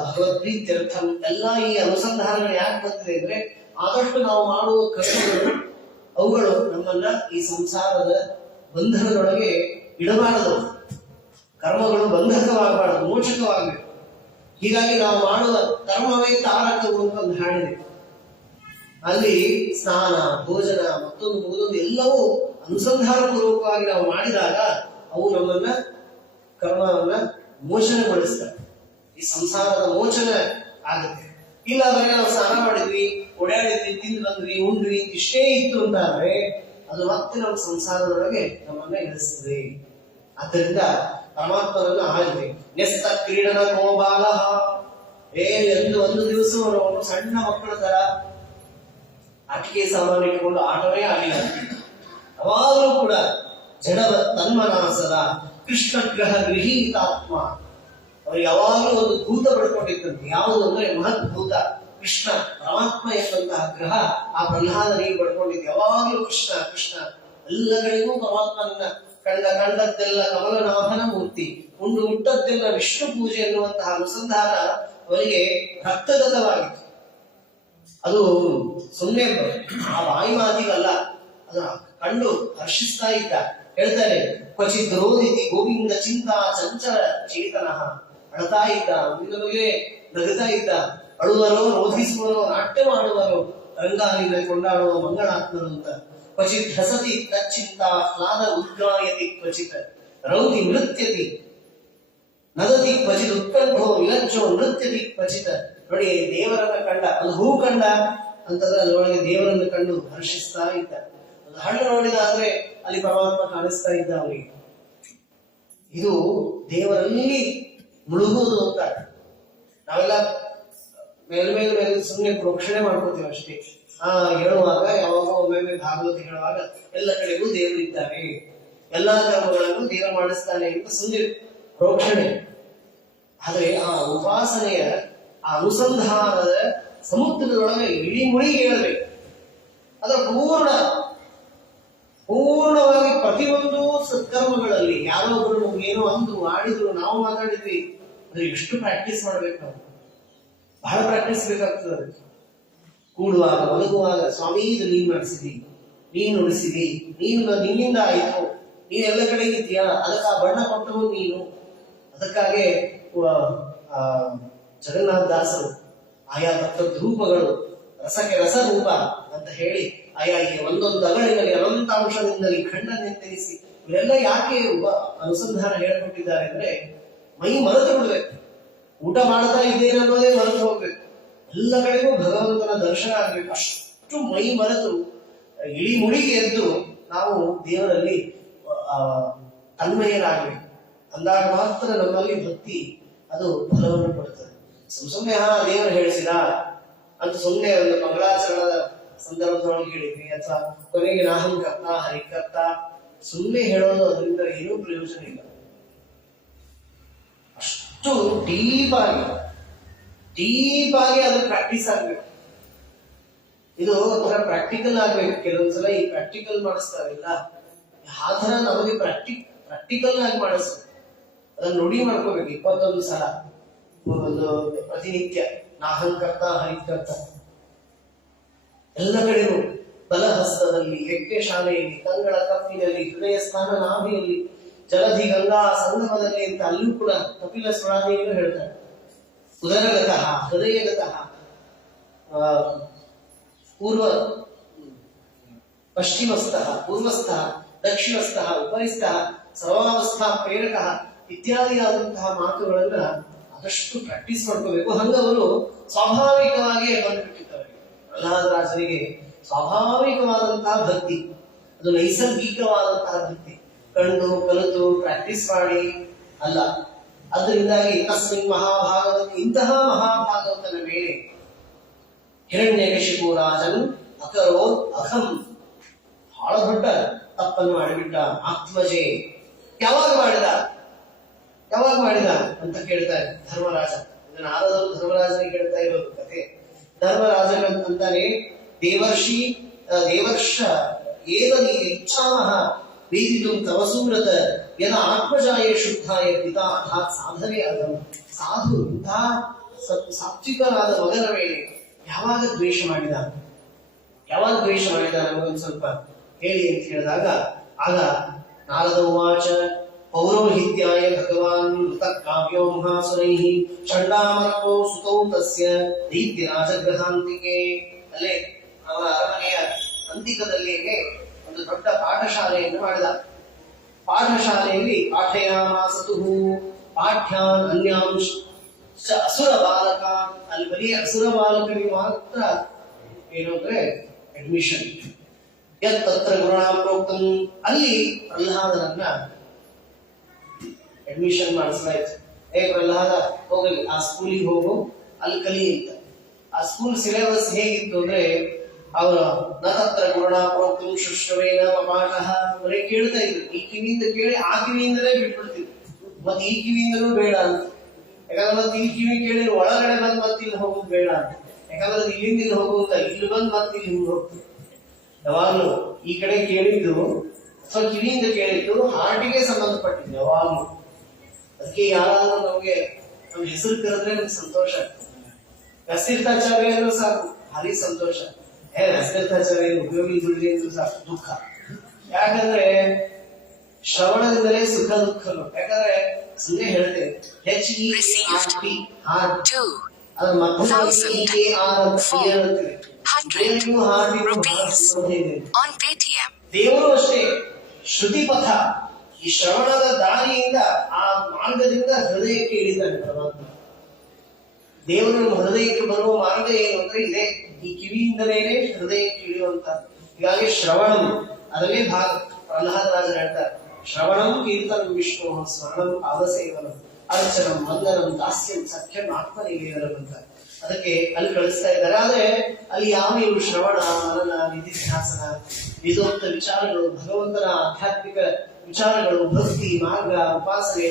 ಭಗವದ್ಪ್ರೀತ್ಯರ್ಥಂ. ಎಲ್ಲ ಈ ಅನುಸಂಧಾನಗಳು ಯಾಕೆ ಬಂದಿದೆ ಅಂದ್ರೆ, ಆದಷ್ಟು ನಾವು ಮಾಡುವ ಕರ್ಮಗಳು ಅವುಗಳು ನಮ್ಮನ್ನ ಈ ಸಂಸಾರದ ಬಂಧನದೊಳಗೆ ಇಡಬಾರದು. ಕರ್ಮಗಳು ಬಂಧಕವಾಗಬಾರದು, ಮೋಚಕವಾಗಬೇಕು. ಹೀಗಾಗಿ ನಾವು ಮಾಡುವ ಕರ್ಮವೇ ತಾರಕವು ಅಂತ ಒಂದು ಹಾಡಿದೆ. ಅಲ್ಲಿ ಸ್ನಾನ, ಭೋಜನ, ಮತ್ತೊಂದು ಮುಗಿದೊಂದು ಎಲ್ಲವೂ ಅನುಸಂಧಾನ ಪೂರ್ವಕವಾಗಿ ನಾವು ಮಾಡಿದಾಗ ಅವು ನಮ್ಮನ್ನ ಕರ್ಮವನ್ನ ಮೋಚನಗೊಳಿಸ್ತವೆ. ಈ ಸಂಸಾರದ ಮೋಚನ ಆಗುತ್ತೆ. ಇಲ್ಲ ಬರೀ ನಾವು ಸ್ನಾನ ಮಾಡಿದ್ವಿ, ಓಡಾಡಿದ್ವಿ, ತಿಂದು ಬಂದ್ವಿ, ಉಂಡ್ವಿ ಇಷ್ಟೇ ಇತ್ತು ಅಂತ ಆದ್ರೆ ಅದು ಮತ್ತೆ ನಮ್ಮ ಸಂಸಾರದೊಳಗೆ ನಮ್ಮನ್ನ ಇಳಿಸ್ತದೆ. ಆದ್ದರಿಂದ ಪರಮಾತ್ಮನನ್ನು ಆಗಿದೆ ನೆಸ್ತ ಕ್ರೀಡನ ಗೋಬಾಲ. ಎಂದು ಒಂದು ದಿವಸ ಒಂದು ಸಣ್ಣ ಮಕ್ಕಳ ತರ ಆಟಿಕೆ ಸಾಮಾನು ಇಟ್ಕೊಂಡು ಆಟವೇ ಆಡಿಲ್ಲ. ಯಾವಾಗಲೂ ಕೂಡ ಜಡವ ತನ್ಮನಾಸದ ಕೃಷ್ಣ ಗ್ರಹ ಗೃಹೀತಾತ್ಮ. ಅವರು ಯಾವಾಗಲೂ ಒಂದು ಭೂತ ಪಡ್ಕೊಂಡಿದ್ದಂತೆ. ಯಾವುದು ಅಂದ್ರೆ ಮಹದ್ಭೂತ ಕೃಷ್ಣ ಪರಮಾತ್ಮ ಎಂಬಂತಹ ಗ್ರಹ ಆ ಪ್ರಹ್ಲಾದನಿಗೆ ಪಡ್ಕೊಂಡಿದ್ದು. ಯಾವಾಗಲೂ ಕೃಷ್ಣ ಕೃಷ್ಣ, ಎಲ್ಲ ಕಡೆಗೂ ಪರಮಾತ್ಮನನ್ನ ಕಂಡದ್ದೆಲ್ಲ ಕಮಲನಾಭನ ಮೂರ್ತಿ, ಉಂಡು ಮುಟ್ಟದ್ದೆಲ್ಲ ವಿಷ್ಣು ಪೂಜೆ ಎನ್ನುವಂತಹ ಅನುಸಂಧಾನ ಅವರಿಗೆ ರಕ್ತಗತವಾಗಿತ್ತು. ಅದು ಸುಮ್ಮನೆ ಆ ಬಾಯಿ ಮಾತಿಗಲ್ಲ, ಅದು ಕಂಡು ಹರ್ಷಿಸ್ತಾ ಇದ್ದ. ಹೇಳ್ತಾರೆ, ಕ್ವಚಿತ್ ರೋದಿತಿ ಗೋವಿಂದ ಚಿಂತಾ ಚಂಚಲ ಚೇತನ. ಅಳ್ತಾ ಇದ್ದ, ಮುಂದೆ ನಗುತ್ತಾ ಇದ್ದ. ಅಳುವರೋ, ರೋಧಿಸುವರೋ, ನಾಟ್ಯ ಮಾಡುವರೋ, ರಂಗಾಲಿನ ಕೊಂಡಾಡುವ ಮಂಗಳಾತ್ಮರು ಅಂತ. ಕ್ವಚಿತ್ ಹಸತಿ ತಚ್ಚಿಂತ ಹ್ಲಾದ ಉದ್ಗಾಯತಿ ಕ್ವಚಿತ್ ರೌತಿ ನೃತ್ಯತಿ ನದತಿ ಕ್ವಚಿತ್ ಉತ್ಕಂಠೋ ವಿಲಜ್ಜೋ ನೃತ್ಯತಿ ಕ್ವಚಿತ್. ನೋಡಿ, ದೇವರನ್ನ ಕಂಡ, ಅದು ಹೂ ಕಂಡ ಅಂತಂದ್ರೆ ಅದರೊಳಗೆ ದೇವರನ್ನು ಕಂಡು ಹರ್ಷಿಸ್ತಾ ಇದ್ದ. ಒಂದು ಹಣ್ಣು ನೋಡಿದ ಅಂದ್ರೆ ಅಲ್ಲಿ ಪರಮಾತ್ಮ ಕಾಣಿಸ್ತಾ ಇದ್ದ ಅವರಿಗೆ. ಇದು ದೇವರಲ್ಲಿ ಮುಳುಗುವುದು ಅಂತ. ನಾವೆಲ್ಲ ಮೇಲ್ಮೇಲೆ ಸುಮ್ಮನೆ ಪ್ರೋಕ್ಷಣೆ ಮಾಡ್ಕೋತೀವಿ ಅಷ್ಟೇ. ಹೇಳುವಾಗ ಯಾವಾಗ ಒಮ್ಮೆ ಭಾಗವತ ಹೇಳುವಾಗ ಎಲ್ಲ ಕಡೆಗೂ ದೇವರಿದ್ದಾರೆ, ಎಲ್ಲಾ ಕರ್ಮಗಳನ್ನು ದೇವರು ಮಾಡಿಸ್ತಾನೆ ಅಂತ ಸುಮ್ಮನೆ ಪ್ರೋಕ್ಷಣೆ. ಆದ್ರೆ ಆ ಉಪಾಸನೆಯ ಆ ಅನುಸಂಧಾನದ ಸಮುದ್ರದೊಳಗೆ ಇಳಿ ಮುಳುಗಿ ಹೇಳಬೇಕು. ಅದರ ಪೂರ್ಣವಾಗಿ ಪ್ರತಿಯೊಂದು ಸತ್ಕರ್ಮಗಳಲ್ಲಿ ಯಾರೋ ಒಬ್ರು ನಮ್ಗೆ ಏನೋ ಅಂದು ಆಡಿದ್ರು, ನಾವು ಮಾತಾಡಿದ್ವಿ, ಅದ್ರ ಎಷ್ಟು ಪ್ರಾಕ್ಟೀಸ್ ಮಾಡ್ಬೇಕು ನಾವು. ಬಹಳ ಪ್ರಾಕ್ಟೀಸ್ ಬೇಕಾಗ್ತದೆ. ಅದಕ್ಕೆ ಕೂಡುವಾಗ, ಮಲಗುವಾಗ, ಸ್ವಾಮಿ ಇದು ನೀನ್ ಮಾಡಿಸಿದಿ, ನೀನ್ ನುಡಿಸಿದಿ, ನಿನ್ನಿಂದ ಆಯ್ತು, ನೀನ್ ಎಲ್ಲ ಕಡೆ ಇದ್ದೀಯಾ, ಅದಕ್ಕೆ ಆ ಬಣ್ಣ ಕೊಟ್ಟವು ನೀನು. ಅದಕ್ಕಾಗೆ ಜಗನ್ನಾಥ ದಾಸರು ಆಯಾ ಭಕ್ತ ಧೂಪಗಳು ರಸಕ್ಕೆ ರಸರೂಪ ಅಂತ ಹೇಳಿ ಆಯಾಗೆ ಒಂದೊಂದು ಅಗಳಿನಲ್ಲಿ ಅನಂತಾಂಶದಿಂದಲೇ ಖಂಡನೆಂದೆನಿಸಿ ಇವರೆಲ್ಲ ಯಾಕೆ ಅನುಸಂಧಾನ ಹೇಳ್ಕೊಟ್ಟಿದ್ದಾರೆ ಅಂದ್ರೆ ಮೈ ಮರೆತು ಬಿಡ್ಬೇಕು, ಊಟ ಮಾಡ್ತಾ ಇದ್ದೇನೆ ಅನ್ನೋದೇ ಮರೆತು ಹೋಗ್ಬೇಕು, ಎಲ್ಲ ಕಡೆಗೂ ಭಗವಂತನ ದರ್ಶನ ಆಗ್ಬೇಕು. ಅಷ್ಟು ಮೈ ಮರೆತು ಇಳಿ ಮುಡಿಗೆ ಎದ್ದು ನಾವು ದೇವರಲ್ಲಿ ತನ್ಮಯರಾಗಬೇಕು. ಅಂದಾಗ ಮಾತ್ರ ನಮ್ಮಲ್ಲಿ ಭಕ್ತಿ ಅದು ಫಲವನ್ನು ಕೊಡುತ್ತದೆ. ಸುಮ್ಮನೆ ದೇವರು ಹೇಳಿಸಿದ ಅಂತ ಸುಮ್ಮನೆ ಒಂದು ಮಂಗಳಾಚರಣದ ಸಂದರ್ಭದೊಳಗೆ ಹೇಳಿದ್ವಿ, ಅಥವಾ ಕೊನೆಗೆ ನಾಹಂ ಕರ್ತ ಹರಿಕರ್ತ ಸುಮ್ಮನೆ ಹೇಳೋದು ಅದರಿಂದ ಏನೂ ಪ್ರಯೋಜನ ಇಲ್ಲ. ಅಷ್ಟು ಡೀಪ್ ಆಗಿ ಅದು ಪ್ರಾಕ್ಟೀಸ್ ಆಗ್ಬೇಕು. ಇದು ಒಂಥರ ಪ್ರಾಕ್ಟಿಕಲ್ ಆಗ್ಬೇಕು. ಕೆಲವೊಂದ್ಸಲ ಈ ಪ್ರಾಕ್ಟಿಕಲ್ ಮಾಡಿಸ್ತಾರಿಲ್ಲ, ಆ ತರ ನಮಗೆ ಪ್ರಾಕ್ಟಿಕಲ್ ಆಗಿ ಮಾಡಿಸ್ಬೇಕು. ಅದನ್ನ ನುಡಿ ಮಾಡ್ಕೋಬೇಕು 21 ಸಲ ಒಂದು ಪ್ರತಿನಿತ್ಯ. ನಾಹಂಕರ್ತ ಹರಿಕರ್ತ ಎಲ್ಲ ಕಡೆಗೂ, ಬಲಹಸ್ತದಲ್ಲಿ, ಯಜ್ಞ ಶಾಲೆಯಲ್ಲಿ, ಕಂಗಳ ಕಪ್ಪಿನಲ್ಲಿ, ಹೃದಯ ಸ್ಥಾನ ನಾಭಿಯಲ್ಲಿ, ಜಲಧಿ ಗಂಗಾ ಸಂಗಮದಲ್ಲಿ ಅಂತ ಅಲ್ಲೂ ಕೂಡ ಕಪಿಲ ಸುಳಾದಿಯನ್ನು ಹೇಳ್ತಾರೆ. ಉದರಗತಃ ಹೃದಯಗತಃ ಪಶ್ಚಿಮಸ್ಥಃ ಪೂರ್ವಸ್ಥಃ ದಕ್ಷಿಣಸ್ಥಃ ಉಪರಿಸ್ಥಃ ಸರ್ವಾವಸ್ಥಾ ಪ್ರೇರಕಃ ಇತ್ಯಾದಿಯಾದಂತಹ ಮಾತುಗಳನ್ನ ಆದಷ್ಟು ಪ್ರಾಕ್ಟೀಸ್ ಮಾಡ್ಕೋಬೇಕು. ಹಂಗವರು ಸ್ವಾಭಾವಿಕವಾಗಿ ಬಂದ್ಬಿಟ್ಟಿದ್ದಾರೆ. ಪ್ರಹ್ಲಾದರಾಜನಿಗೆ ಸ್ವಾಭಾವಿಕವಾದಂತಹ ಭಕ್ತಿ, ಅದು ನೈಸರ್ಗಿಕವಾದಂತಹ ಭಕ್ತಿ, ಕಂಡು ಕಲಿತು ಪ್ರಾಕ್ಟೀಸ್ ಮಾಡಿ ಅಲ್ಲ. ಅದರಿಂದಾಗಿ ತಸ್ಮಿನ್ ಮಹಾಭಾಗವತ, ಇಂತಹ ಮಹಾಭಾಗವತನ ಮೇಲೆ ಹಿರಣ್ಯಕಶಿಪು ರಾಜನ್ ಅಕರೋತ್ ಅಖಂ, ಬಹಳ ದೊಡ್ಡ ತಪ್ಪನ್ನು ಮಾಡಿಬಿಟ್ಟ. ಆತ್ಮಜೆ ಯಾವಾಗ ಮಾಡಿದ ಅಂತ ಕೇಳ್ತಾರೆ ಧರ್ಮರಾಜ. ಇದನ್ನ ನಾರದರು ಧರ್ಮರಾಜನಿಗೆ ಹೇಳ್ತಾ ಇರೋದು ಕಥೆ. ಧರ್ಮರಾಜನ ಅಂತಾನೆ ದೇವರ್ಷ ಏತದಿ ಇಚ್ಛಾಮಃ ವೇದಿತುಂ ತವಸೂರತ ಯದ ಆತ್ಮಜಾಯ ಶುದ್ಧಾಯ ಪಿತಾ ಅರ್ಥಾತ್ ಸಾಧನೆ ಅದಂ. ಸಾಧು ಇಂತಹ ಸಾತ್ವಿಕರಾದ ಮಗನ ಮೇಲೆ ಯಾವಾಗ ದ್ವೇಷ ಮಾಡಿದ ನಮಗೊಂದು ಸ್ವಲ್ಪ ಹೇಳಿ ಅಂತ ಹೇಳಿದಾಗ, ಆಗ ನಾರದ ಉವಾಚ ಪೌರೋಹಿತ್ಯಾಯ ಭಗವಾನ್ ಮೃತ ಕಾವ್ಯೋ ಮಹಾಸುರೈಃ ಷಂಡಾಮರಕೋ ಸುತೌ ತಸ್ಯ ದೈತ್ಯ ರಾಜಗೃಹಾಂತಿಕೆ. ಅಲ್ಲೇ ಅವರ ಅರಮನೆಯ ಅಂತಿಕದಲ್ಲಿಯೇ ಒಂದು ದೊಡ್ಡ ಪಾಠಶಾಲೆಯನ್ನು ಮಾಡಿದ. ಪಾಠಶಾಲೆಯಲ್ಲಿ ಪಾಠಯಾಮಾಸತು ಪಾಠ್ಯಾನ್ ಅನ್ಯಾಂಶ ಅಸುರ ಬಾಲಕ, ಅಲ್ಲಿ ಬರೀ ಅಸುರ ಬಾಲಕರಿಗೆ ಮಾತ್ರ ಏನು ಅಂದ್ರೆ ಅಡ್ಮಿಷನ್. ಯತ್ ತತ್ರ ಗುರುಣ ಪ್ರೋಕ್ತಂ, ಅಲ್ಲಿ ಪ್ರಹ್ಲಾದರನ್ನ ಅಡ್ಮಿಷನ್ ಮಾಡಿಸಲಾಯ್ತು. ಪ್ರಹ್ಲಾದ ಹೋಗಲಿ, ಆ ಸ್ಕೂಲಿಗೆ ಹೋಗು, ಅಲ್ಲಿ ಕಲಿ ಅಂತ. ಆ ಸ್ಕೂಲ್ ಸಿಲೆಬಸ್ ಹೇಗಿತ್ತು ಅಂದ್ರೆ, ಅವರ ನತತ್ರ ಗುರುಣ ಪ್ರೋಕ್ತಂ ಶುಶ್ರವೇನ ಪಪಾಠಃ, ಬರೀ ಕೇಳ್ತಾ ಇದ್ರು. ಈ ಕಿವಿಯಿಂದ ಕೇಳಿ ಆ ಕಿವಿಯಿಂದಲೇ ಬಿಟ್ಬಿಡ್ತಿದ್ರು, ಮತ್ತೆ ಈ ಕಿವಿಯಿಂದಲೂ ಬೇಡ ಅಂತ. ಯಾಕಂದ್ರೆ ಮತ್ತೆ ಈ ಕಿವಿ ಕೇಳಿ ಒಳಗಡೆ ಬಂದ್ ಮತ್ತೆ ಇಲ್ಲಿ ಹೋಗೋದು ಬೇಡ ಅಂತ. ಯಾಕಂದ್ರೆ ಇಲ್ಲಿಂದ ಇಲ್ಲಿ ಹೋಗುವಂತ, ಇಲ್ಲಿ ಬಂದ್ ಮತ್ತೆ ಇಲ್ಲಿ ಹಿಂಗ್ ಹೋಗ್ತೀವಿ. ಯಾವಾಗ್ಲೂ ಈ ಕಡೆ ಕೇಳಿದ್ದು ಅಥವಾ ಕಿವಿಯಿಂದ ಕೇಳಿದ್ದು ಹಾರ್ಟಿಗೆ ಸಂಬಂಧಪಟ್ಟಿದ್ದು ಯಾವಾಗ್ಲೂ. ಅದಕ್ಕೆ ಯಾರಾದ್ರೂ ನಮ್ಗೆ ನಮ್ ಹೆಸರು ಕರೆದ್ರೆ ನಮ್ಗೆ ಸಂತೋಷ ಆಗ್ತದೆ. ವ್ಯಸ್ತೀರ್ಥಾಚಾರ್ಯ ಅಂದ್ರೂ ಸಾಕು, ಭಾರಿ ಸಂತೋಷ. ವ್ಯಸ್ತೀರ್ಥಾಚಾರ್ಯ ಉಪಯೋಗಿ ಬಿಡ್ಲಿ ಅಂದ್ರೂ ಸಾಕು, ದುಃಖ. ಯಾಕಂದ್ರೆ ಶ್ರವಣದಿಂದಲೇ ಸುಖ ದುಃಖಗಳು. ಯಾಕಂದ್ರೆ ಸುಮ್ಮನೆ ಹೇಳ್ತೇವೆ HERT ಹಾರ್ಟ್, ಅದ್ರ ಮಧ್ಯದಲ್ಲಿ ದೇವರು ಅಷ್ಟೇ ಶ್ರುತಿ ಪಥ, ಈ ಶ್ರವಣದ ದಾರಿಯಿಂದ ಆ ಮಾರ್ಗದಿಂದ ಹೃದಯಕ್ಕೆ ಇಳಿತಾನೆ ಪರಮಾತ್ಮ. ದೇವರು ಹೃದಯಕ್ಕೆ ಬರುವ ಮಾರ್ಗ ಏನು ಅಂದ್ರೆ ಇದೆ, ಈ ಕಿವಿಯಿಂದಲೇ ಹೃದಯಕ್ಕೆ ಇಳಿಯುವಂತ. ಹೀಗಾಗಿ ಶ್ರವಣಂ ಅದರಲ್ಲಿ ಭಾಗ. ಪ್ರಹ್ಲಾದರಾಜರು ಹೇಳ್ತಾರೆ, ಶ್ರವಣಂ ಕೀರ್ತನಂ ವಿಷ್ಣು ಸ್ಮರಣಂ ಪಾದಸೇವನಂ ಅರ್ಚನಂ ವಂದನಂ ದಾಸ್ಯಂ ಸಖ್ಯಂ ಆತ್ಮನಿವೇದನಂ ಅಂತ. ಅದಕ್ಕೆ ಅಲ್ಲಿ ಕಳಿಸ್ತಾ ಇದ್ದಾರೆ. ಆದ್ರೆ ಅಲ್ಲಿ ಯಾವ ಇವು ಶ್ರವಣ ಮನನ ನಿಧಿಧ್ಯಾಸನ ವೇದೋಕ್ತ ವಿಚಾರಗಳು, ಭಗವಂತನ ಆಧ್ಯಾತ್ಮಿಕ ವಿಚಾರಗಳು, ಭಕ್ತಿ ಮಾರ್ಗ, ಉಪಾಸನೆ,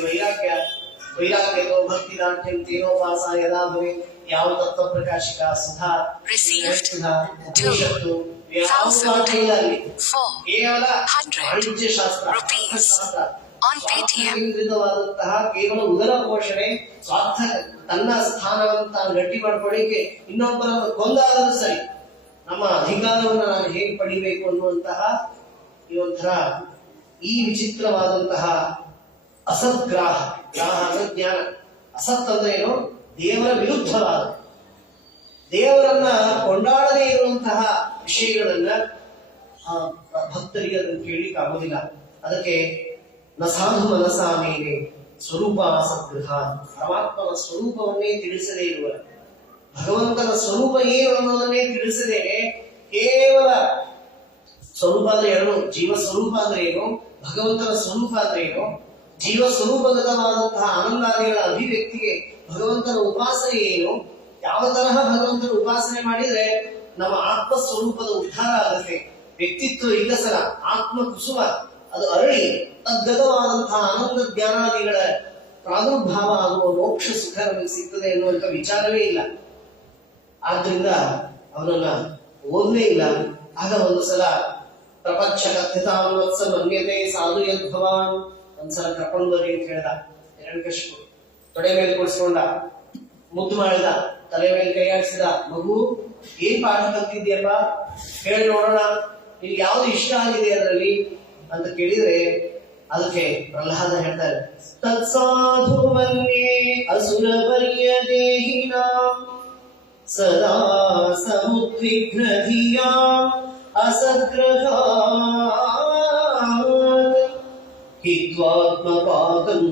ವೈರಾಗ್ಯೋ ಭಕ್ತಿ ನಾಟ್ಯಂ ತೇನೋಪಾಸ ಯದಾ ಭವೆ, ಯಾವ ತತ್ವ ಪ್ರಕಾಶಿಕ ಸುಧಾ ಉಪನಿಷತ್ತು ಯಾವ ಪಾಠ ಇಲ್ಲ ಅಲ್ಲಿ. ಕೇವಲ ವಾಣಿಜ್ಯ ಶಾಸ್ತ್ರ, ಕೇಂದ್ರಿತವಾದಂತಹ ಕೇವಲ ಉದರ ಪೋಷಣೆ, ಸ್ವಾರ್ಥ, ತನ್ನ ಸ್ಥಾನವಂತ ಗಟ್ಟಿ ಮಾಡ್ಕೊಳ್ಳಿಕ್ಕೆ ಇನ್ನೊಬ್ಬರನ್ನು ಕೊಂದಾದರೂ ಸರಿ, ನಮ್ಮ ಅಧಿಕಾರವನ್ನು ನಾನು ಹೇಗೆ ಪಡಿಬೇಕು ಅನ್ನುವಂತಹ ಈ ಒಂಥರ ಈ ವಿಚಿತ್ರವಾದಂತಹ ಅಸದ್ಗ್ರಾಹ. ಗ್ರಾಹ ಅಂದ್ರೆ ಜ್ಞಾನ. ಅಸತ್ ಅಂದ್ರೆ ಏನು? ದೇವರ ವಿರುದ್ಧವಾದ, ದೇವರನ್ನ ಕೊಂಡಾಡದೇ ಇರುವಂತಹ ವಿಷಯಗಳನ್ನ ಭಕ್ತರಿಗೆ ಅದನ್ನು ಕೇಳಲಿಕ್ಕೆ ಆಗೋದಿಲ್ಲ. ಅದಕ್ಕೆ ನ ಸಾಧು ಮನಸಾ ಮೇಲೆ ಸ್ವರೂಪ ಸದ್ಗೃಹ, ಪರಮಾತ್ಮನ ಸ್ವರೂಪವನ್ನೇ ತಿಳಿಸದೇ ಇರುವ, ಭಗವಂತನ ಸ್ವರೂಪ ಏನು ಅನ್ನೋದನ್ನೇ ತಿಳಿಸದೇನೆ ಕೇವಲ ಸ್ವರೂಪ ಅಂದ್ರೆ ಎರಡು, ಜೀವ ಸ್ವರೂಪ ಅಂದ್ರೆ ಏನು, ಭಗವಂತನ ಸ್ವರೂಪ ಅಂದ್ರೆ ಏನು, ಜೀವ ಸ್ವರೂಪಗತವಾದಂತಹ ಆನಂದಾದಿಗಳ ಅಭಿವ್ಯಕ್ತಿಗೆ ಭಗವಂತನ ಉಪಾಸನೆ ಏನು, ಯಾವ ತರಹ ಭಗವಂತನ ಉಪಾಸನೆ ಮಾಡಿದ್ರೆ ನಮ್ಮ ಆತ್ಮ ಸ್ವರೂಪದ ಉದ್ಧಾರ ಆಗುತ್ತೆ, ವ್ಯಕ್ತಿತ್ವ ವಿಕಸನ, ಆತ್ಮ ಕುಸುಮ ಅದು ಅರಳಿ ತದ್ಗತವಾದಂತಹ ಆನಂದ ಜ್ಞಾನಾದಿಗಳ ಪ್ರಾದುರ್ಭಾವ ಆಗುವ ಮೋಕ್ಷ ಸುಖ ನಮಗೆ ಸಿಗ್ತದೆ ಎನ್ನುವಂತ ವಿಚಾರವೇ ಇಲ್ಲ. ಆದ್ರಿಂದ ಅವನನ್ನ ಓದಲೇ ಇಲ್ಲ. ಆಗ ಒಂದು ಸಲ ಪ್ರಪಂಚ ಕಥಿತಾವತ್ಸ ಮನ್ಯತೆ ಸಾಧು ಯದ್ಭವಾನ್, ಒಂದ್ಸಲ ಕರ್ಕೊಂಡು ಬರ್ರಿ ಅಂತ ಹೇಳ್ದ. ಹಿರಣ್ಯಕಶಿಪು ತೊಡೆ ಮೇಲೆ ಕೊಡಿಸ್ಕೊಂಡ, ಮುದ್ದು ಮಾಡಿದ, ತಲೆ ಮೇಲೆ ಕೈಯಾಡಿಸಿದ, ಮಗು ಏನ್ ಪಾಠ ಕಲ್ತಿದ್ಯಪ್ಪ ಹೇಳಿ ನೋಡೋಣ, ನಿಮ್ಗೆ ಯಾವ್ದು ಇಷ್ಟ ಆಗಿದೆ ಅದರಲ್ಲಿ ಅಂತ ಕೇಳಿದ್ರೆ ಅದಕ್ಕೆ ಪ್ರಹ್ಲಾದ ಹೇಳ್ತಾರೆ, ತತ್ಸಾಧು ಮನ್ಯೇ ಅಸುರ ವರ್ಯ ದೇಹಿನಾಂ ಸದಾ ಸಮುದ್ವಿಗ್ನ ಧಿಯಾ ಅಸದ್ಗ್ರಹಾತ್ ಹಿತ್ವಾತ್ಮಪಾದಂ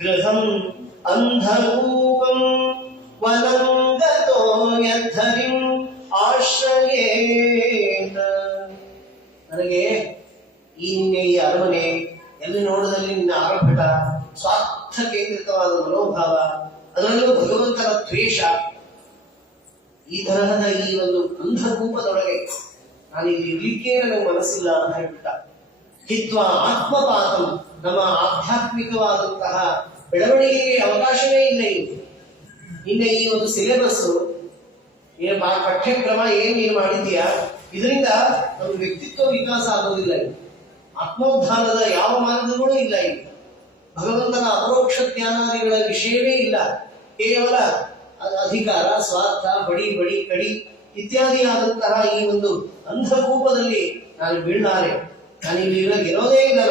ಗೃಹಂ ಅಂಧಕೂಪಂ ವನಂಗತೋ ಯದ್ಧರಿಂ ಆಶ್ರಯೇತ್. ನನಗೆ ಈ ಅರಮನೆ ಎಲ್ಲಿ ನೋಡದಲ್ಲಿ ನಿನ್ನ ಆರ್ಭಟ, ಸ್ವಾರ್ಥ ಕೇಂದ್ರಿತವಾದ ಮನೋಭಾವ, ಅದರಲ್ಲೂ ಭಗವಂತನ ದ್ವೇಷ, ಈ ತರಹದ ಈ ಒಂದು ಅಂಧಕೂಪದೊಳಗೆ ನಾನು ಇಲ್ಲಿ ಇರ್ಲಿಕ್ಕೆ ನನಗೆ ಮನಸ್ಸಿಲ್ಲ ಅಂತ ಹೇಳ್ಬಿಟ್ಟ. ಹಿತ್ವ ಆತ್ಮಪಾತಂ, ನಮ್ಮ ಆಧ್ಯಾತ್ಮಿಕವಾದಂತಹ ಬೆಳವಣಿಗೆಗೆ ಅವಕಾಶವೇ ಇಲ್ಲ. ಇನ್ನು ಈ ಒಂದು ಸಿಲೆಬಸ್ ಪಠ್ಯಕ್ರಮ ಏನ್ ನೀನು ಮಾಡಿದ್ಯಾ, ಇದರಿಂದ ನಮ್ಮ ವ್ಯಕ್ತಿತ್ವ ವಿಕಾಸ ಆಗೋದಿಲ್ಲ. ಆತ್ಮೋದ್ಧಾರದ ಯಾವ ಮಾರ್ಗಗಳೂ ಇಲ್ಲ. ಭಗವಂತನ ಅಪರೋಕ್ಷ ಜ್ಞಾನಾದಿಗಳ ವಿಷಯವೇ ಇಲ್ಲ. ಕೇವಲ ಅಧಿಕಾರ, ಸ್ವಾರ್ಥ, ಬಡಿ ಬಡಿ ಕಡಿ ಇತ್ಯಾದಿ ಆದಂತಹ ಈ ಒಂದು ಅಂಧಕೂಪದಲ್ಲಿ ನಾನು ಬೀಳಾರೆ. ನಾನು ಇಲ್ಲಿ ಗೆಲ್ಲೋದೇ ಇಲ್ಲ.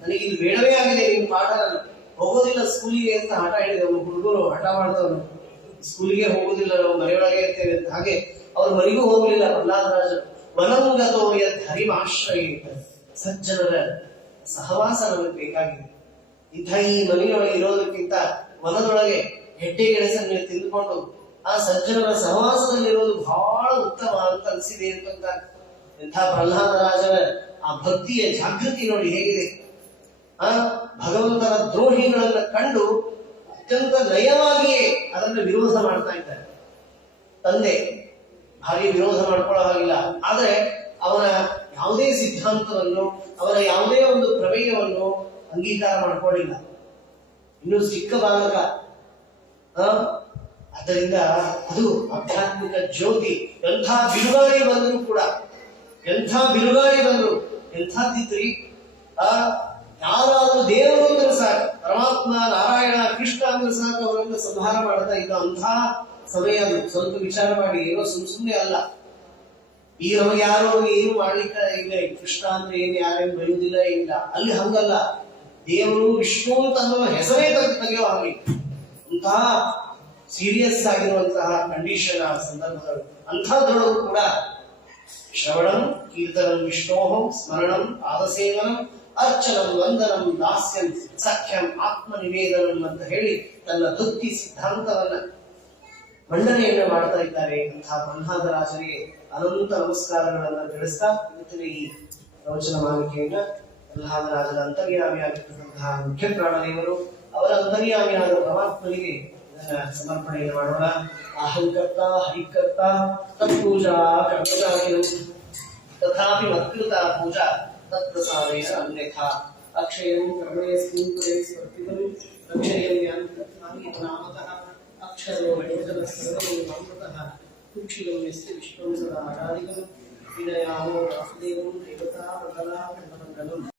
ನನಗೆ ಇದು ಬೇಡವೇ ಆಗಿದೆ. ನಿಮ್ ಪಾಠ ನಾನು ಹೋಗೋದಿಲ್ಲ ಸ್ಕೂಲಿಗೆ ಅಂತ ಹಠ ಹೇಳಿದವನು. ಹುಡುಗರು ಹಠ ಮಾಡ್ದವನು, ಸ್ಕೂಲಿಗೆ ಹೋಗುದಿಲ್ಲ, ನಾವು ಮನೆಯೊಳಗೆ ಇರ್ತೇವೆ ಅಂತ. ಹಾಗೆ ಅವ್ರ ಮನೆಗೂ ಹೋಗಲಿಲ್ಲ ಪ್ರಹ್ಲಾದರಾಜರು. ವನಂಗತೋ ಯದ್ ಹರಿಮಾಶ್ರಯ, ಸಜ್ಜನರ ಸಹವಾಸ ನಮಗೆ ಬೇಕಾಗಿದೆ. ಇಂಥ ಈ ಮನೆಯೊಳಗೆ ಇರೋದಕ್ಕಿಂತ ವನದೊಳಗೆ ಹೆಡ್ಡೆ ಗೆಣಸನ್ನು ತಿಂದುಕೊಂಡು ಆ ಸಜ್ಜನರ ಸಹವಾಸದಲ್ಲಿರೋದು ಬಹಳ ಉತ್ತಮ ಅಂತ ಅನಿಸಿದೆ ಅಂತ. ಇಂಥ ಪ್ರಹ್ಲಾದರಾಜರ ಆ ಭಕ್ತಿಯ ಜಾಗೃತಿ ನೋಡಿ ಹೇಗಿದೆ. ಆ ಭಗವಂತನ ದ್ರೋಹಿಗಳನ್ನ ಕಂಡು ಅತ್ಯಂತ ನಯವಾಗಿಯೇ ಅದನ್ನು ವಿರೋಧ ಮಾಡ್ತಾ ಇದ್ದಾರೆ. ತಂದೆ ಭಾರಿ ವಿರೋಧ ಮಾಡ್ಕೊಳ್ಳೋ ಹಾಗಿಲ್ಲ, ಆದ್ರೆ ಅವನ ಯಾವುದೇ ಸಿದ್ಧಾಂತವನ್ನು, ಅವನ ಯಾವುದೇ ಒಂದು ಪ್ರಮೇಯವನ್ನು ಅಂಗೀಕಾರ ಮಾಡ್ಕೊಳ್ಳಿಲ್ಲ. ಇನ್ನು ಚಿಕ್ಕ ಬಾಲಕ. ಆದ್ದರಿಂದ ಅದು ಆಧ್ಯಾತ್ಮಿಕ ಜ್ಯೋತಿ. ಎಂಥ ಬಿರುಗಾಳಿ ಬಂದ್ರು ಕೂಡ, ಎಂಥ ಬಿರುಗಾಳಿ ಬಂದ್ರು, ಎಂಥದ್ದಿದ್ರಿ ಯಾರಾದ್ರೂ ದೇವರು ಅಂದ್ರೆ ಸಾಕು, ಪರಮಾತ್ಮ ನಾರಾಯಣ ಕೃಷ್ಣ ಅಂದ್ರೆ ಸಾಕು, ಅವರನ್ನು ಸಂಹಾರ ಮಾಡ್ತಾ ಇದ್ದ ಅಂಥ ಸಮಯ. ಅದು ಸ್ವಲ್ಪ ವಿಚಾರ ಮಾಡಿ, ಏನೋ ಸುಮ್ಮನೆ ಅಲ್ಲ. ಈಗ ನಮಗೆ ಯಾರು ಏನು ಮಾಡ್ಲಿಕ್ಕೆ ಇಲ್ಲ. ಕೃಷ್ಣ ಅಂದ್ರೆ ಏನು ಯಾರೇನು ಬರೆಯುವುದಿಲ್ಲ, ಏನಿಲ್ಲ. ಅಲ್ಲಿ ಹಂಗಲ್ಲ, ದೇವರು ವಿಷ್ಣು ಅಂತ ಅನ್ನೋ ಹೆಸರೇ ತೆಗೆಯೋ ಹಾಗೆ ಅಂತಹ ಸೀರಿಯಸ್ ಆಗಿರುವಂತಹ ಕಂಡೀಷನ್ ಆ ಸಂದರ್ಭಗಳು. ಅಂಥದ್ರೊಳಗೂ ಕೂಡ ಶ್ರವಣಂ ಕೀರ್ತನಂ ವಿಷ್ಣೋಹಂ ಸ್ಮರಣಂ ಪಾದಸೇವನಂ ಅರ್ಚನಂ ವಂದನಂ ದಾಸ್ಯಂ ಸಖ್ಯಂ ಆತ್ಮ ನಿವೇದನಂ ಅಂತ ಹೇಳಿ ತನ್ನ ಭಕ್ತಿ ಸಿದ್ಧಾಂತವನ್ನ ಮಂಡನೆಯನ್ನ ಮಾಡ್ತಾ ಇದ್ದಾರೆ. ಅಂತಹ ಪ್ರಹ್ಲಾದರಾಜರಿಗೆ ಅನಂತ ನಮಸ್ಕಾರಗಳನ್ನ ತಿಳಿಸ್ತಾ ಇವತ್ತಿನ ಈ ಪ್ರವಚನ ಮಾಲಿಕೆಯನ್ನ ಪ್ರಹ್ಲಾದರಾಜರ ಅಂತರ್ಯಾಮಿಯಾಗಿರ್ತಕ್ಕಂತಹ ಮುಖ್ಯ ಪ್ರಾಣದೇವರು, ಅವರ ಅಂತರ್ಯಾಮಿಯಾದ ಪರಮಾತ್ಮನಿಗೆ ಇದನ್ನ ಸಮರ್ಪಣೆಯನ್ನು ಮಾಡೋಣ. ಅಹಂಕರ್ತ ಹರಿಕರ್ತ ತತ್ಪೂಜಾ ಕರ್ಮಚಾರಿಗಳು ತಥಾಪಿ ಮತ್ಕೃತ ಪೂಜಾ ತತ್ಪ್ರಸಾದೇನ ಅನ್ಯಥಾ ಅಕ್ಷಯಂ ಕರ್ಮಯಸ್ಮಿನ್ ಪದೇ ಸ್ಪರ್ಧಿತಂ ಅಕ್ಷಯಂ ಯಾಂತ್ರಾಣಿ ನಾಮತಃ ಅಕ್ಷರೋ ಯೋಜನಸ್ಸರ್ವಂ ನಾಮತಃ ಕುಕ್ಷಿಲಂ ಯಸ್ಯ ವಿಶ್ವಂ ಸದಾ ಆರಾಧಿಕಂ ವಿನಯಾಮೋ ವಾಸುದೇವಂ ದೇವತಾ ಮಂಗಲಾ ಮಂಗಲಂ